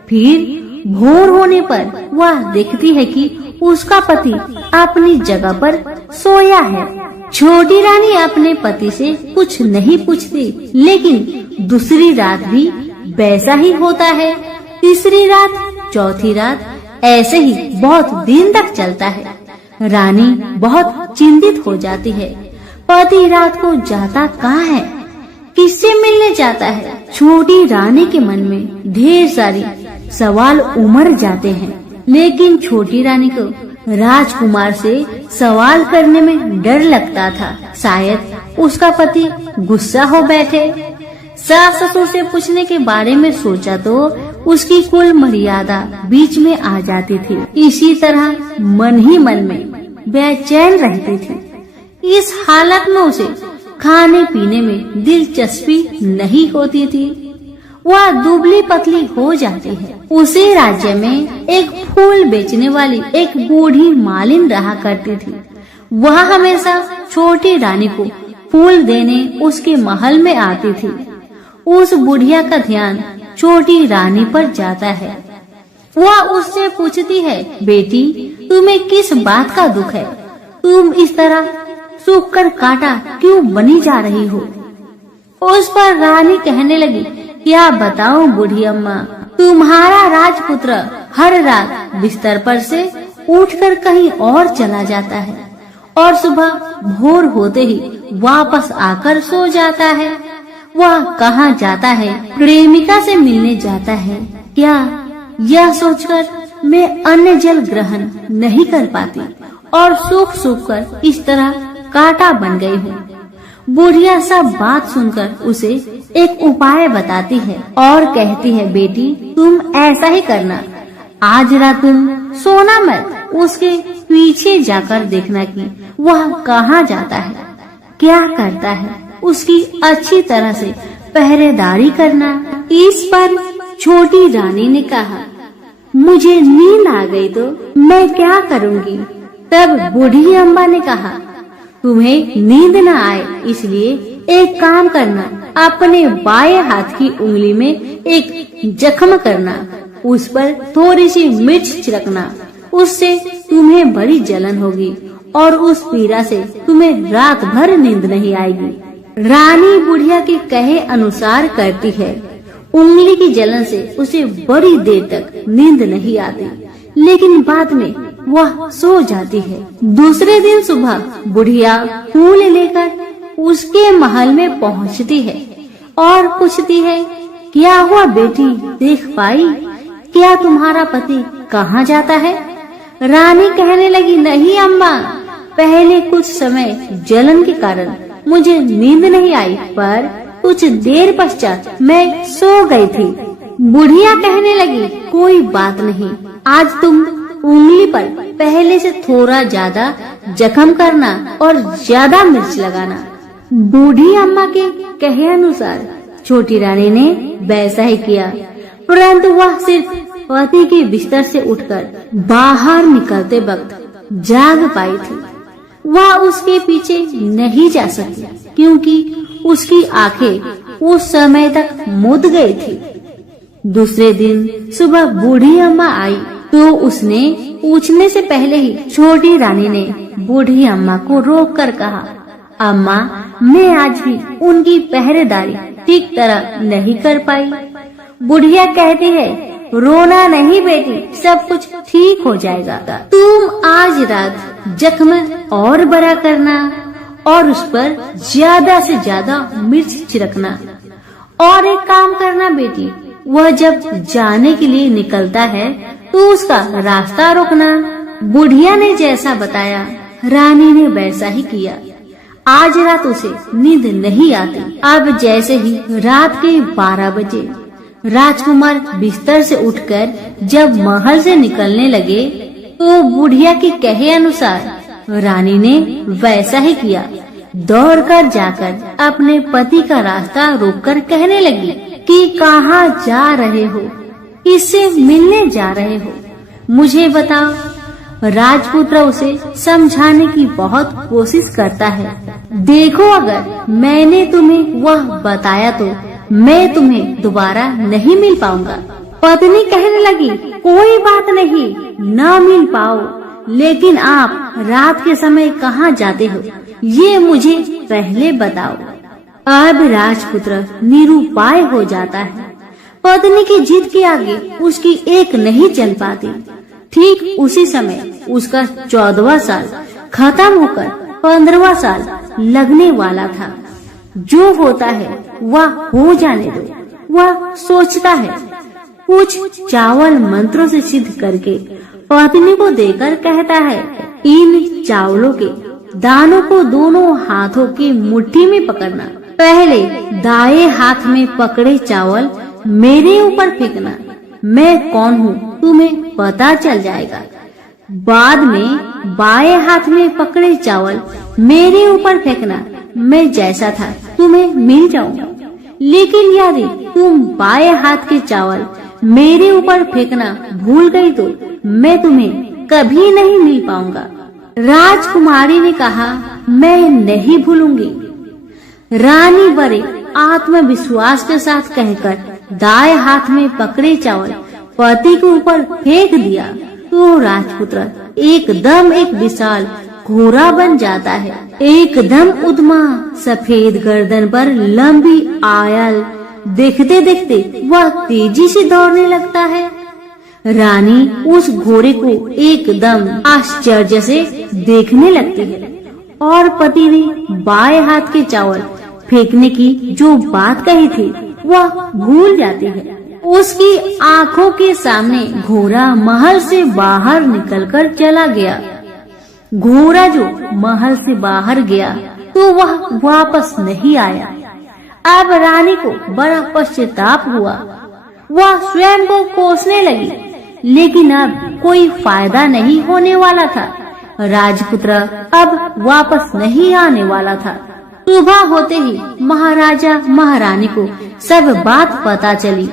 फिर भोर होने पर वह देखती है कि उसका पति अपनी जगह पर सोया है। छोटी रानी अपने पति से कुछ नहीं पूछती, लेकिन दूसरी रात भी वैसा ही होता है। तीसरी रात, चौथी रात, ऐसे ही बहुत दिन तक चलता है। रानी बहुत चिंतित हो जाती है। पति रात को जाता कहाँ है, किससे मिलने जाता है? छोटी रानी के मन में ढेर सारी सवाल उमड़ जाते हैं, लेकिन छोटी रानी को राजकुमार से सवाल करने में डर लगता था। शायद उसका पति गुस्सा हो बैठे। सास ससुर से पूछने के बारे में सोचा तो उसकी कुल मर्यादा बीच में आ जाती थी। इसी तरह मन ही मन में बेचैन रहती थी। इस हालत में उसे खाने पीने में दिलचस्पी नहीं होती थी। वह दुबली पतली हो जाती है। उसी राज्य में एक फूल बेचने वाली एक बूढ़ी मालिन रहा करती थी। वह हमेशा छोटी रानी को फूल देने उसके महल में आती थी। उस बुढ़िया का ध्यान छोटी रानी पर जाता है। वह उससे पूछती है, बेटी तुम्हें किस बात का दुख है? तुम इस तरह सूख कर कांटा क्यों बनी जा रही हो? उस पर रानी कहने लगी, क्या बताऊं बूढ़ी अम्मा, तुम्हारा राजपुत्र हर रात बिस्तर पर से उठकर कहीं और चला जाता है और सुबह भोर होते ही वापस आकर सो जाता है। वह कहाँ जाता है? प्रेमिका से मिलने जाता है क्या? यह सोचकर मैं अन्न जल ग्रहण नहीं कर पाती और सूख सूख कर इस तरह कांटा बन गई हूँ। बुढ़िया सब बात सुनकर उसे एक उपाय बताती है और कहती है, बेटी तुम ऐसा ही करना, आज रात तुम सोना मत, उसके पीछे जाकर देखना कि वह कहाँ जाता है, क्या करता है, उसकी अच्छी तरह से पहरेदारी करना। इस पर छोटी रानी ने कहा, मुझे नींद आ गई तो मैं क्या करूँगी? तब बूढ़ी अम्मा ने कहा, तुम्हें नींद न आए इसलिए एक काम करना, अपने बाएं हाथ की उंगली में एक जख्म करना, उस पर थोड़ी सी मिर्च छिड़कना, उससे तुम्हें बड़ी जलन होगी और उस पीड़ा से तुम्हें रात भर नींद नहीं आएगी। रानी बुढ़िया के कहे अनुसार करती है। उंगली की जलन से उसे बड़ी देर तक नींद नहीं आती, लेकिन बाद में वह सो जाती है। दूसरे दिन सुबह बुढ़िया फूल लेकर उसके महल में पहुंचती है और पूछती है, क्या हुआ बेटी, देख पाई? क्या तुम्हारा पति कहाँ जाता है? रानी कहने लगी, नहीं अम्मा, पहले कुछ समय जलन के कारण मुझे नींद नहीं आई, पर कुछ देर पश्चात मैं सो गई थी। बुढ़िया कहने लगी, कोई बात नहीं, आज तुम उंगली पर पहले से थोड़ा ज्यादा जख्म करना और ज्यादा मिर्च लगाना। बूढ़ी अम्मा के कहे अनुसार छोटी रानी ने वैसा ही किया, परंतु वह सिर्फ पति के बिस्तर से उठकर बाहर निकलते वक्त जाग पाई थी। वह उसके पीछे नहीं जा सकी क्योंकि उसकी आंखें उस समय तक मुद गई थी। दूसरे दिन सुबह बूढ़ी अम्मा आई तो उसने पूछने से पहले ही छोटी रानी ने बूढ़ी अम्मा को रोक कर कहा, अम्मा, मैं आज भी उनकी पहरेदारी ठीक तरह नहीं कर पाई। बुढ़िया कहती है, रोना नहीं बेटी, सब कुछ ठीक हो जाएगा। तुम आज रात जख्म और बड़ा करना और उस पर ज्यादा से ज्यादा मिर्च छिड़कना। और एक काम करना बेटी, वह जब जाने के लिए निकलता है तो उसका रास्ता रोकना। बुढ़िया ने जैसा बताया रानी ने वैसा ही किया। आज रात उसे नींद नहीं आती। अब जैसे ही रात के 12 बजे राजकुमार बिस्तर से उठकर जब महल से निकलने लगे तो बुढ़िया के कहे अनुसार रानी ने वैसा ही किया। दौड़कर जाकर अपने पति का रास्ता रोककर कहने लगी कि कहाँ जा रहे हो, किससे मिलने जा रहे हो, मुझे बताओ। राजपुत्र उसे समझाने की बहुत कोशिश करता है। देखो, अगर मैंने तुम्हें वह बताया तो मैं तुम्हें दोबारा नहीं मिल पाऊंगा। पत्नी कहने लगी, कोई बात नहीं, न मिल पाओ, लेकिन आप रात के समय कहाँ जाते हो ये मुझे पहले बताओ। अब राजपुत्र निरुपाय हो जाता है। पत्नी की जिद के आगे उसकी एक नहीं चल पाती। ठीक उसी समय उसका 14वां साल खत्म होकर 15वां साल लगने वाला था। जो होता है वह हो जाने दो, वह सोचता है। कुछ चावल मंत्रों से सिद्ध करके पत्नी को देकर कहता है, इन चावलों के दानों को दोनों हाथों की मुट्ठी में पकड़ना। पहले दाएं हाथ में पकड़े चावल मेरे ऊपर फेंकना, मैं कौन हूँ तुम्हें पता चल जाएगा। बाद में बाएं हाथ में पकड़े चावल मेरे ऊपर फेंकना, मैं जैसा था तुम्हें मिल जाऊंगा। लेकिन यदि तुम बाएं हाथ के चावल मेरे ऊपर फेंकना भूल गई तो मैं तुम्हें कभी नहीं मिल पाऊंगा। राजकुमारी ने कहा, मैं नहीं भूलूंगी। रानी बड़े आत्मविश्वास के साथ कहकर दाएं हाथ में पकड़े चावल पति के ऊपर फेंक दिया तो राजपुत्र एकदम एक विशाल घोड़ा बन जाता है। एकदम उद्यमा सफेद गर्दन पर लंबी आयल देखते देखते वह तेजी से दौड़ने लगता है। रानी उस घोड़े को एकदम आश्चर्य से देखने लगती है और पति ने बाएं हाथ के चावल फेंकने की जो बात कही थी वह भूल जाती है। उसकी आंखों के सामने घोड़ा महल से बाहर निकलकर चला गया। घोड़ा जो महल से बाहर गया तो वह वापस नहीं आया। अब रानी को बड़ा पश्चाताप हुआ। वह स्वयं को कोसने लगी, लेकिन अब कोई फायदा नहीं होने वाला था। राजपुत्र अब वापस नहीं आने वाला था। सुबह होते ही महाराजा महारानी को सब बात पता चली।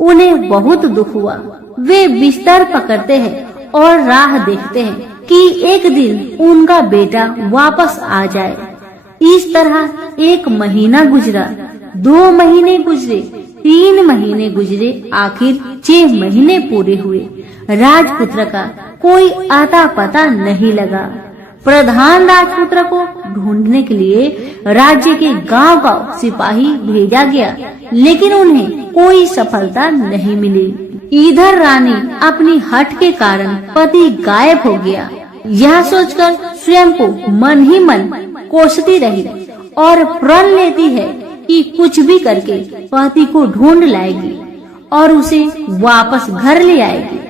उन्हें बहुत दुख हुआ। वे बिस्तर पकड़ते हैं और राह देखते हैं कि एक दिन उनका बेटा वापस आ जाए। इस तरह 1 महीना गुजरा, 2 महीने गुजरे, 3 महीने गुजरे, आखिर 6 महीने पूरे हुए। राजपुत्र का कोई आता पता नहीं लगा। प्रधान राजपुत्र को ढूंढने के लिए राज्य के गांव-गांव सिपाही भेजा गया, लेकिन उन्हें कोई सफलता नहीं मिली। इधर रानी अपनी हठ के कारण पति गायब हो गया, यह सोचकर स्वयं को मन ही मन कोसती रही और प्रण लेती है कि कुछ भी करके पति को ढूंढ लाएगी और उसे वापस घर ले आएगी।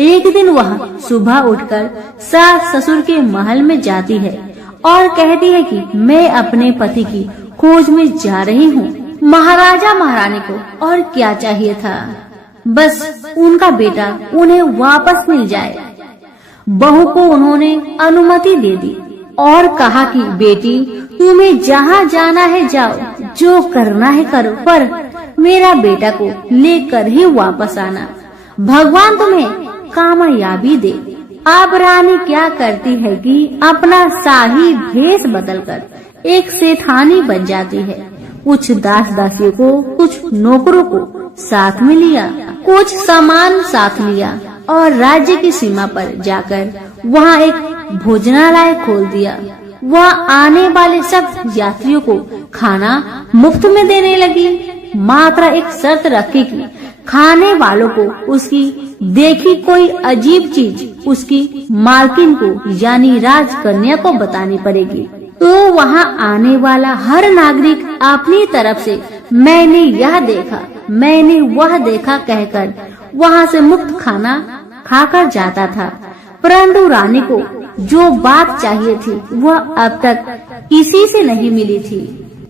एक दिन वह सुबह उठकर सास ससुर के महल में जाती है और कहती है कि मैं अपने पति की खोज में जा रही हूँ। महाराजा महारानी को और क्या चाहिए था, बस उनका बेटा उन्हें वापस मिल जाए। बहू को उन्होंने अनुमति दे दी और कहा कि बेटी तुम्हें जहाँ जाना है जाओ, जो करना है करो, पर मेरा बेटा को लेकर ही वापस आना। भगवान तुम्हें कामयाबी दे। अब रानी क्या करती है कि अपना शाही भेष बदलकर एक सेठानी बन जाती है। कुछ दास दासियों को, कुछ नौकरों को साथ में लिया, कुछ सामान साथ लिया और राज्य की सीमा पर जाकर वहाँ एक भोजनालय खोल दिया। वह आने वाले सब यात्रियों को खाना मुफ्त में देने लगी। मात्र एक शर्त रखी कि खाने वालों को उसकी देखी कोई अजीब चीज उसकी मालकिन को यानी राजकन्या को बतानी पड़ेगी। तो वहाँ आने वाला हर नागरिक अपनी तरफ से मैंने यह देखा, मैंने वह देखा कहकर वहाँ से मुफ्त खाना खाकर जाता था। परंतु रानी को जो बात चाहिए थी वह अब तक किसी से नहीं मिली थी।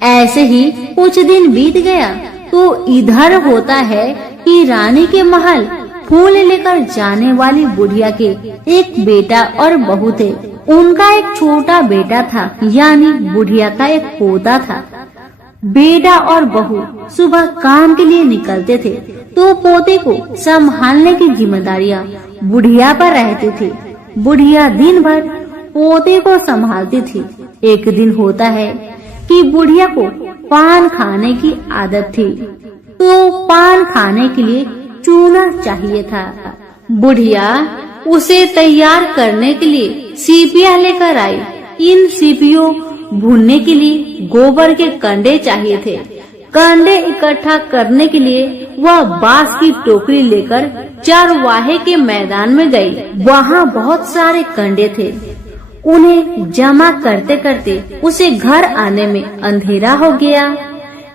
ऐसे ही कुछ दिन बीत गया तो इधर होता है कि रानी के महल फूल लेकर जाने वाली बुढ़िया के एक बेटा और बहू थे। उनका एक छोटा बेटा था, यानी बुढ़िया का एक पोता था। बेटा और बहू सुबह काम के लिए निकलते थे तो पोते को संभालने की जिम्मेदारियां बुढ़िया पर रहती थी। बुढ़िया दिन भर पोते को संभालती थी। एक दिन होता है कि बुढ़िया को पान खाने की आदत थी, तो पान खाने के लिए चूना चाहिए था। बुढ़िया उसे तैयार करने के लिए सीपियां लेकर आई। इन सीपियों भूनने के लिए गोबर के कंडे चाहिए थे। कंडे इकट्ठा करने के लिए वह बांस की टोकरी लेकर चरवाहे के मैदान में गई। वहाँ बहुत सारे कंडे थे। उन्हें जमा करते करते उसे घर आने में अंधेरा हो गया।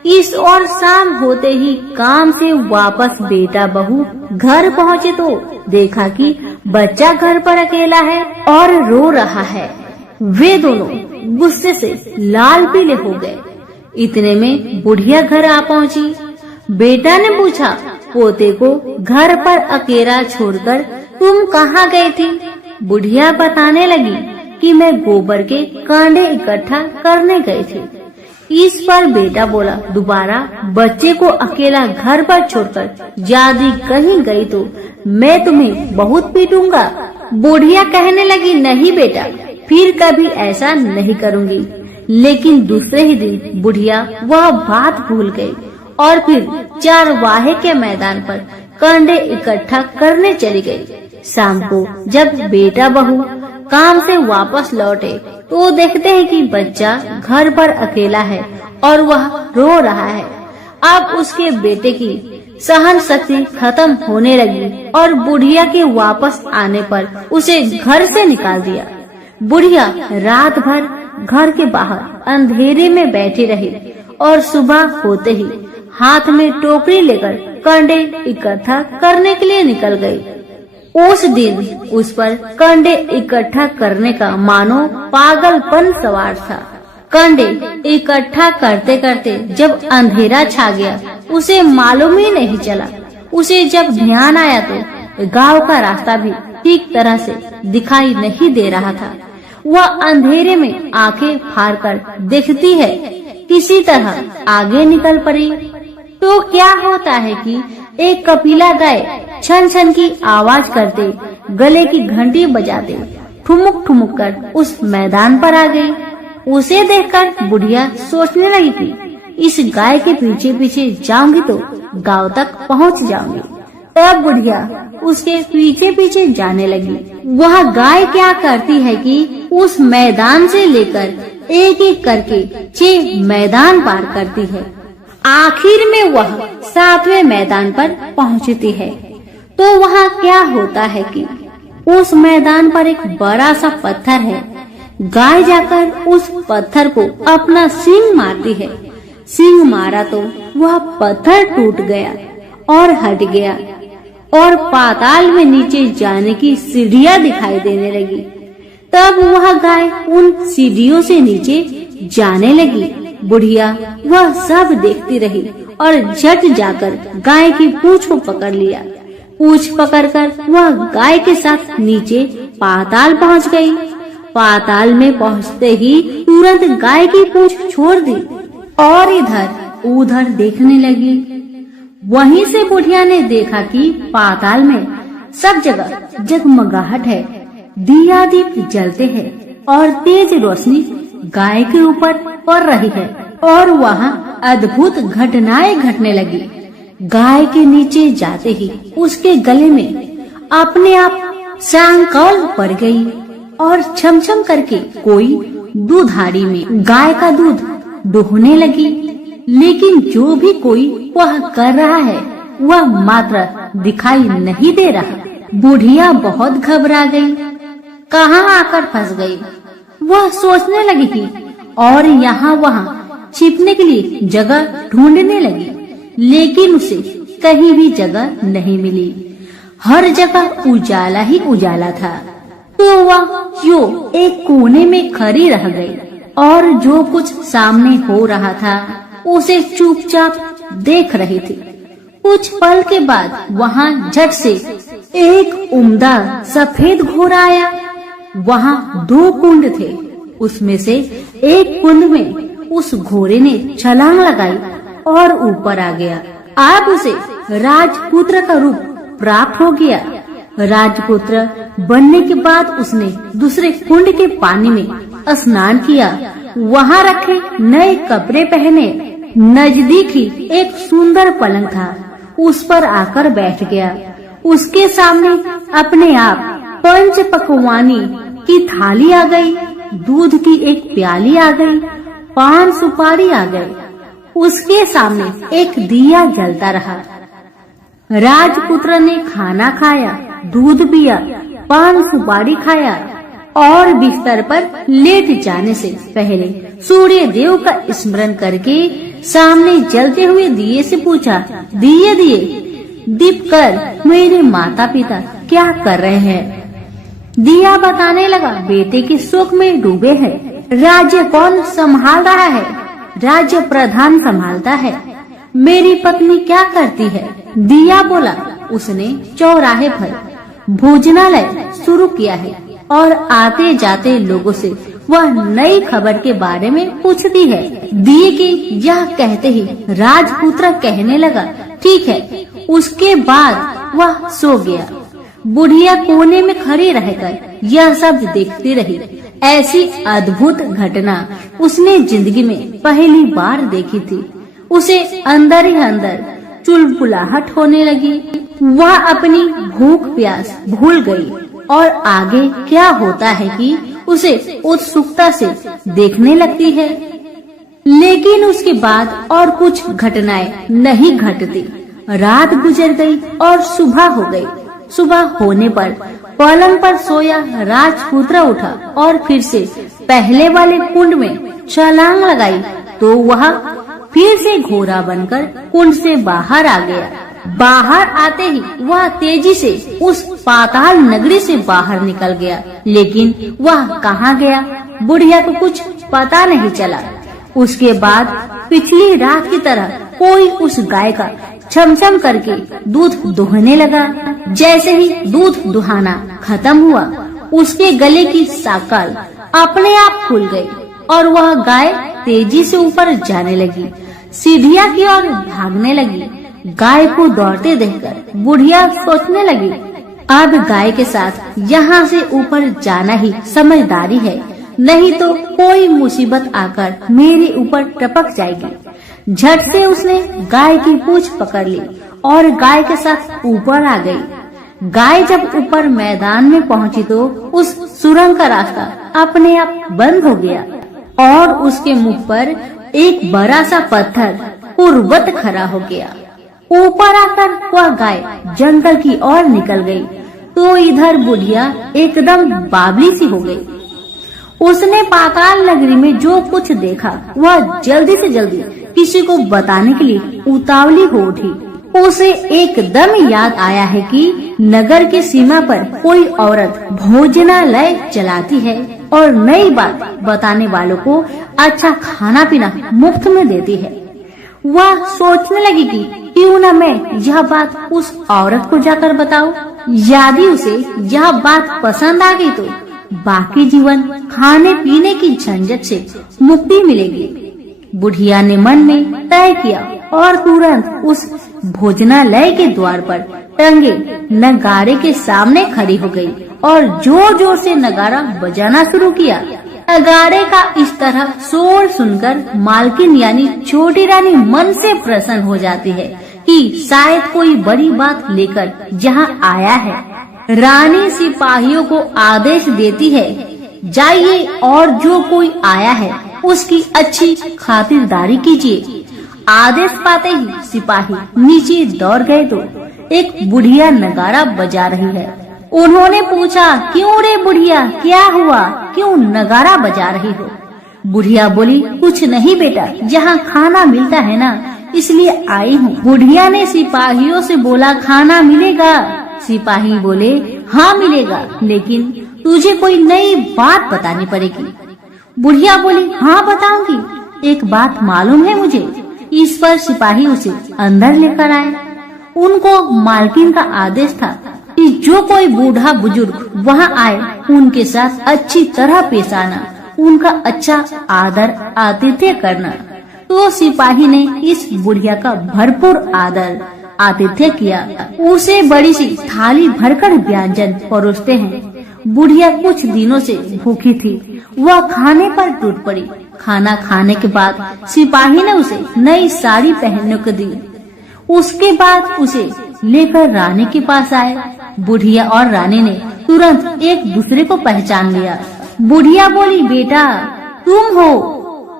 इस और शाम होते ही काम से वापस बेटा बहू घर पहुँचे तो देखा कि बच्चा घर पर अकेला है और रो रहा है। वे दोनों गुस्से से लाल पीले हो गए। इतने में बुढ़िया घर आ पहुँची। बेटा ने पूछा, पोते को घर पर अकेला छोड़कर तुम कहाँ गई थी? बुढ़िया बताने लगी कि मैं गोबर के कांडे इकट्ठा करने गई थी। इस पर बेटा बोला, दोबारा बच्चे को अकेला घर पर छोड़कर यदि कहीं गई तो मैं तुम्हें बहुत पीटूंगा। बुढ़िया कहने लगी, नहीं बेटा, फिर कभी ऐसा नहीं करूंगी। लेकिन दूसरे ही दिन बुढ़िया वह बात भूल गई और फिर चरवाहे के मैदान पर कंडे इकट्ठा करने चली गई। शाम को जब बेटा बहू काम से वापस लौटे तो देखते हैं कि बच्चा घर पर अकेला है और वह रो रहा है। अब उसके बेटे की सहन शक्ति खत्म होने लगी और बुढ़िया के वापस आने पर उसे घर से निकाल दिया। बुढ़िया रात भर घर के बाहर अंधेरे में बैठी रही और सुबह होते ही हाथ में टोकरी लेकर कंडे इकट्ठा करने के लिए निकल गई। उस दिन उस पर कंडे इकट्ठा करने का मानो पागलपन सवार था। कंडे इकट्ठा करते करते जब अंधेरा छा गया उसे मालूम ही नहीं चला। उसे जब ध्यान आया तो गांव का रास्ता भी ठीक तरह से दिखाई नहीं दे रहा था। वह अंधेरे में आंखें फाड़कर देखती है, किसी तरह आगे निकल पड़ी तो क्या होता है कि एक कपिला गाय छन छन की आवाज करते, गले की घंटी बजाते ठुमुक ठुमुक कर उस मैदान पर आ गई। उसे देखकर बुढ़िया सोचने लगी कि इस गाय के पीछे पीछे जाऊंगी तो गांव तक पहुंच जाऊंगी। तब बुढ़िया उसके पीछे पीछे जाने लगी। वह गाय क्या करती है कि उस मैदान से लेकर एक एक करके 6 मैदान पार करती है। आखिर में वह 7वें मैदान पर पहुंचती है तो वहाँ क्या होता है कि उस मैदान पर एक बड़ा सा पत्थर है। गाय जाकर उस पत्थर को अपना सींग मारती है। सींग मारा तो वह पत्थर टूट गया और हट गया और पाताल में नीचे जाने की सीढ़ियां दिखाई देने लगी। तब वह गाय उन सीढ़ियों से नीचे जाने लगी। बुढ़िया वह सब देखती रही और झट जाकर गाय की पूंछ को पकड़ लिया। पूंछ पकड़कर वह गाय के साथ नीचे पाताल पहुंच गई। पाताल में पहुंचते ही तुरंत गाय की पूंछ छोड़ दी और इधर उधर देखने लगी। वहीं से बुढ़िया ने देखा कि पाताल में सब जगह जगमगाहट है, दिया दीप जलते हैं और तेज रोशनी गाय के ऊपर पड़ रही है और वहाँ अद्भुत घटनाएं घटने लगी। गाय के नीचे जाते ही उसके गले में अपने आप सांकौल पड़ गई और छमछम करके कोई दूधारी में गाय का दूध दुहने लगी। लेकिन जो भी कोई वह कर रहा है वह मात्र दिखाई नहीं दे रहा। बुढ़िया बहुत घबरा गई, कहाँ आकर फंस गई। वह सोचने लगी कि और यहाँ वहाँ छिपने के लिए जगह ढूंढने लगी, लेकिन उसे कहीं भी जगह नहीं मिली। हर जगह उजाला ही उजाला था। तो वह जो एक कोने में खड़ी रह गई और जो कुछ सामने हो रहा था उसे चुपचाप देख रही थी। कुछ पल के बाद वहाँ झट से एक उम्दा सफेद घोड़ा आया। वहाँ 2 कुंड थे, उसमें से एक कुंड में उस घोड़े ने छलांग लगाई और ऊपर आ गया। अब उसे राजपुत्र का रूप प्राप्त हो गया। राजपुत्र बनने के बाद उसने दूसरे कुंड के पानी में स्नान किया। वहाँ रखे नए कपड़े पहने। नजदीक ही एक सुंदर पलंग था, उस पर आकर बैठ गया। उसके सामने अपने आप 5 पकवानी की थाली आ गई, दूध की एक प्याली आ गई, पान सुपारी आ गई। उसके सामने एक दिया जलता रहा। राजपुत्र ने खाना खाया, दूध पिया, पान सुपारी खाया और बिस्तर पर लेट जाने से पहले सूर्य देव का स्मरण करके सामने जलते हुए दिए से पूछा, दिए दिए दीप कर मेरे माता पिता क्या कर रहे हैं। दिया बताने लगा, बेटे के शोक में डूबे हैं। राज्य कौन संभाल रहा है? राज्य प्रधान संभालता है। मेरी पत्नी क्या करती है? दिया बोला, उसने चौराहे पर भोजनालय शुरू किया है और आते जाते लोगों से वह नई खबर के बारे में पूछती है। दिए के यह कहते ही राजपुत्र कहने लगा, ठीक है। उसके बाद वह सो गया। बुढ़िया कोने में खड़ी रहकर यह सब देखती रही। ऐसी अद्भुत घटना उसने जिंदगी में पहली बार देखी थी। उसे अंदर ही अंदर चुलबुलाहट होने लगी। वह अपनी भूख प्यास भूल गई और आगे क्या होता है कि उसे उत्सुकता से देखने लगती है। लेकिन उसके बाद और कुछ घटनाएं नहीं घटती। रात गुजर गई और सुबह हो गई। सुबह होने पर पलंग पर सोया राजपुत्र उठा और फिर से पहले वाले कुंड में छलांग लगाई तो वह फिर से घोड़ा बनकर कुंड से बाहर आ गया। बाहर आते ही वह तेजी से उस पाताल नगरी से बाहर निकल गया। लेकिन वह कहाँ गया, बुढ़िया को कुछ पता नहीं चला। उसके बाद पिछली रात की तरह कोई उस गाय का छमछम करके दूध दुहने लगा। जैसे ही दूध दुहाना खत्म हुआ, उसके गले की साकल अपने आप खुल गई और वह गाय तेजी से ऊपर जाने लगी, सीढ़ियाँ की ओर भागने लगी। गाय को दौड़ते देखकर बुढ़िया सोचने लगी, अब गाय के साथ यहाँ से ऊपर जाना ही समझदारी है, नहीं तो कोई मुसीबत आकर मेरे ऊपर टपक जाएगी। झट से उसने गाय की पूंछ पकड़ ली और गाय के साथ ऊपर आ गई। गाय जब ऊपर मैदान में पहुंची तो उस सुरंग का रास्ता अपने आप बंद हो गया और उसके मुख पर एक बड़ा सा पत्थर पूर्ववत खड़ा हो गया। ऊपर आकर वह गाय जंगल की ओर निकल गई तो इधर बुढ़िया एकदम बावली सी हो गई। उसने पाताल नगरी में जो कुछ देखा वह जल्दी से जल्दी किसी को बताने के लिए उतावली हो उठी। उसे एकदम याद आया है कि नगर की सीमा पर कोई औरत भोजनालय चलाती है और नई बात बताने वालों को अच्छा खाना पीना मुफ्त में देती है। वह सोचने लगी कि क्यों न मैं यह बात उस औरत को जाकर बताऊं। यदि उसे यह बात पसंद आ गई तो बाकी जीवन खाने पीने की झंझट से मुक्ति मिलेगी। बुढ़िया ने मन में तय किया और तुरंत उस भोजनालय के द्वार पर टंगे नगाड़े के सामने खड़ी हो गई और जोर जोर से नगाड़ा बजाना शुरू किया। नगाड़े का इस तरह शोर सुनकर मालकिन यानी छोटी रानी मन से प्रसन्न हो जाती है कि शायद कोई बड़ी बात लेकर यहाँ आया है। रानी सिपाहियों को आदेश देती है, जाइए और जो कोई आया है उसकी अच्छी खातिरदारी कीजिए। आदेश पाते ही सिपाही नीचे दौड़ गए तो एक बुढ़िया नगाड़ा बजा रही है। उन्होंने पूछा, क्यों रे बुढ़िया, क्या हुआ, क्यों नगाड़ा बजा रही हो? बुढ़िया बोली, कुछ नहीं बेटा, यहाँ खाना मिलता है ना, इसलिए आई हूँ। बुढ़िया ने सिपाहियों से बोला, खाना मिलेगा? सिपाही बोले, हाँ मिलेगा, लेकिन तुझे कोई नई बात बतानी पड़ेगी। बुढ़िया बोली, हाँ बताऊंगी। एक बात मालूम है मुझे। इस पर सिपाही उसे अंदर लेकर आए। उनको मालकिन का आदेश था कि जो कोई बूढ़ा बुजुर्ग वहाँ आए उनके साथ अच्छी तरह पेश आना, उनका अच्छा आदर आतिथ्य करना। तो सिपाही ने इस बुढ़िया का भरपूर आदर आतिथ्य किया। उसे बड़ी सी थाली भरकर व्यंजन परोसते हैं। बुढ़िया कुछ दिनों से भूखी थी, वह खाने पर टूट पड़ी। खाना खाने के बाद सिपाही ने उसे नई साड़ी पहनने को दी। उसके बाद उसे लेकर रानी के पास आए। बुढ़िया और रानी ने तुरंत एक दूसरे को पहचान लिया। बुढ़िया बोली, बेटा तुम हो?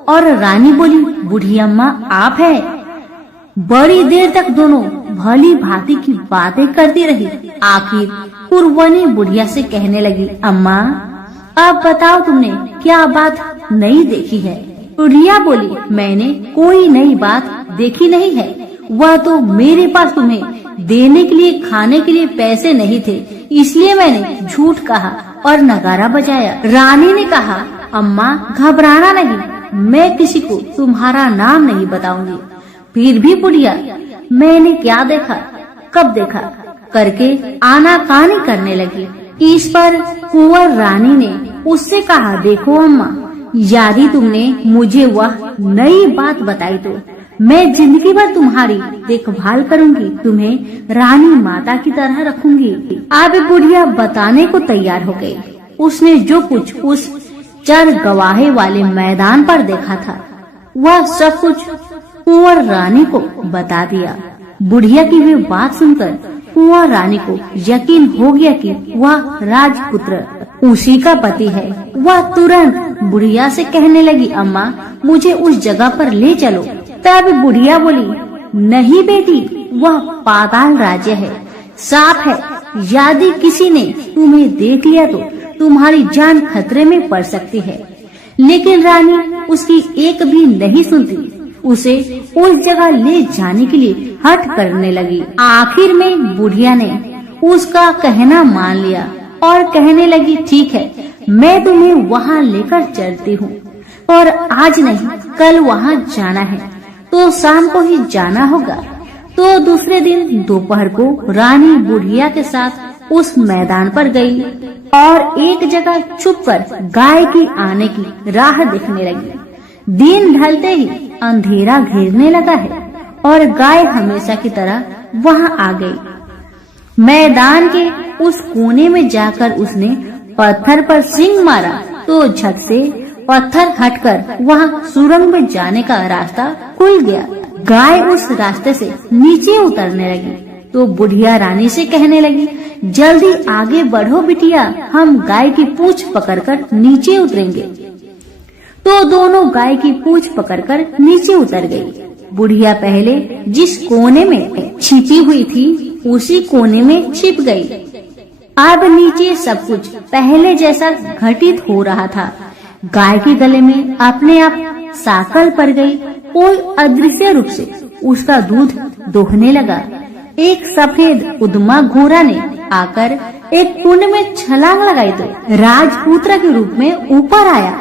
और रानी बोली, बुढ़िया अम्मा आप है? बड़ी देर तक दोनों भली भांति की बातें करती रही। आखिर पुरवनी बुढ़िया से कहने लगी, अम्मा अब बताओ तुमने क्या बात नई देखी है? बुढ़िया बोली, मैंने कोई नई बात देखी नहीं है, वह तो मेरे पास तुम्हें देने के लिए खाने के लिए पैसे नहीं थे, इसलिए मैंने झूठ कहा और नगाड़ा बजाया। रानी ने कहा, अम्मा घबराना नहीं, मैं किसी को तुम्हारा नाम नहीं बताऊंगी। फिर भी बुढ़िया मैंने क्या देखा, कब देखा करके आनाकानी करने लगी। इस पर कुंवर रानी ने उससे कहा, देखो अम्मा, यदि तुमने मुझे वह नई बात बताई तो मैं जिंदगी भर तुम्हारी देखभाल करूंगी, तुम्हें रानी माता की तरह रखूंगी। अब बुढ़िया बताने को तैयार हो गई। उसने जो कुछ उस चर गवाहे वाले मैदान पर देखा था वह सब कुछ कुंवर रानी को बता दिया। बुढ़िया की वे बात सुनकर कुंवर रानी को यकीन हो गया कि वह राजपुत्र उसी का पति है। वह तुरंत बुढ़िया से कहने लगी, अम्मा मुझे उस जगह पर ले चलो। तब बुढ़िया बोली, नहीं बेटी, वह पाताल राज्य है, सांप है। यदि किसी ने तुम्हें देख लिया तो तुम्हारी जान खतरे में पड़ सकती है। लेकिन रानी उसकी एक भी नहीं सुनती, उसे उस जगह ले जाने के लिए हठ करने लगी। आखिर में बुढ़िया ने उसका कहना मान लिया और कहने लगी, ठीक है, मैं तुम्हें वहाँ लेकर चलती हूँ, और आज नहीं कल वहाँ जाना है, तो शाम को ही जाना होगा। तो दूसरे दिन दोपहर को रानी बुढ़िया के साथ उस मैदान पर गई और एक जगह छुपकर गाय की आने की राह देखने लगी। दिन ढलते ही अंधेरा घेरने लगा है और गाय हमेशा की तरह वहां आ गई। मैदान के उस कोने में जाकर उसने पत्थर पर सींग मारा तो झट से पत्थर हटकर वहां सुरंग में जाने का रास्ता खुल गया। गाय उस रास्ते से नीचे उतरने लगी तो बुढ़िया रानी से कहने लगी, जल्दी आगे बढ़ो बिटिया, हम गाय की पूंछ पकड़कर नीचे उतरेंगे। तो दोनों गाय की पूंछ पकड़कर नीचे उतर गई। बुढ़िया पहले जिस कोने में छिपी हुई थी उसी कोने में छिप गई। अब नीचे सब कुछ पहले जैसा घटित हो रहा था। गाय के गले में अपने आप साकल पड़ गई। कोई अदृश्य रूप से उसका दूध दोहने लगा। एक सफेद उद्मा घोड़ा ने आकर एक कुंड में छलांग लगाई तो राजपुत्र के रूप में ऊपर आया।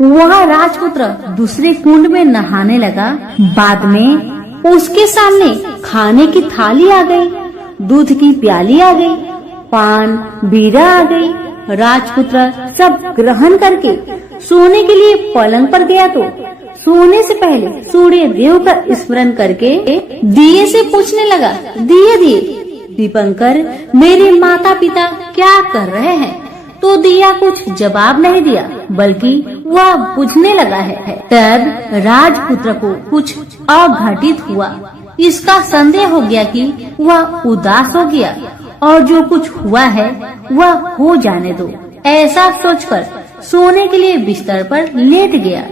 वह राजपुत्र दूसरे कुंड में नहाने लगा। बाद में उसके सामने खाने की थाली आ गई, दूध की प्याली आ गई, पान बीड़ा आ गई। राजपुत्र सब ग्रहण करके सोने के लिए पलंग पर गया तो सोने से पहले सूर्य देव का स्मरण करके दिए से पूछने लगा, दिए दिए दीपंकर, मेरे माता पिता क्या कर रहे हैं? तो दिया कुछ जवाब नहीं दिया, बल्कि वह बुझने लगा है। तब राजपुत्र को कुछ अघटित हुआ। इसका संदेह हो गया कि वह उदास हो गया और जो कुछ हुआ है वह हो जाने दो। ऐसा सोचकर सोने के लिए बिस्तर पर लेट गया।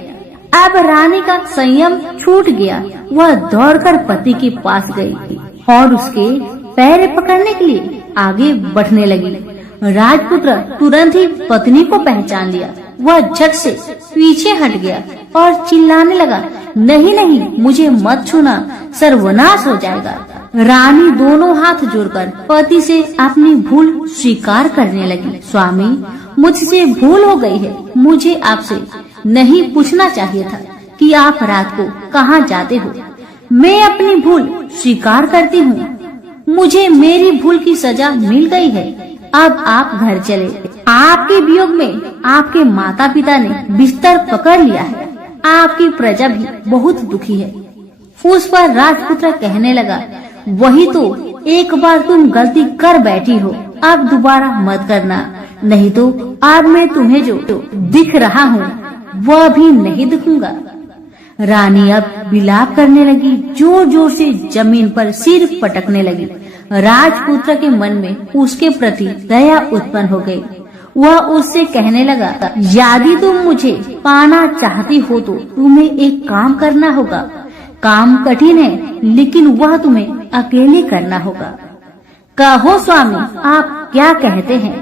अब रानी का संयम छूट गया। वह दौड़कर पति के पास गई और उसके पैर पकड़ने के लिए आगे बढ़ने लगी। राजपुत्र तुरंत ही पत्नी को पहचान लिया। वह झट से पीछे हट गया और चिल्लाने लगा, नहीं नहीं, मुझे मत छूना, सर्वनाश हो जाएगा। रानी दोनों हाथ जोड़कर पति से अपनी भूल स्वीकार करने लगी। स्वामी, मुझसे भूल हो गई है। मुझे आपसे नहीं पूछना चाहिए था कि आप रात को कहाँ जाते हो। मैं अपनी भूल स्वीकार करती हूँ। मुझे मेरी भूल की सजा मिल गई है। अब आप घर चले। आपके वियोग में आपके माता पिता ने बिस्तर पकड़ लिया है। आपकी प्रजा भी बहुत दुखी है। उस पर राजपुत्र कहने लगा, वही तो, एक बार तुम गलती कर बैठी हो, अब दोबारा मत करना, नहीं तो आज मैं तुम्हें जो दिख रहा हूँ वह भी नहीं दिखूंगा। रानी अब विलाप करने लगी, जोर जोर से जमीन पर सिर पटकने लगी। राजपुत्र के मन में उसके प्रति दया उत्पन्न हो गई। वह उससे कहने लगा, यदि तुम मुझे पाना चाहती हो तो तुम्हें एक काम करना होगा। काम कठिन है, लेकिन वह तुम्हें अकेले करना होगा। कहो स्वामी, आप क्या कहते हैं?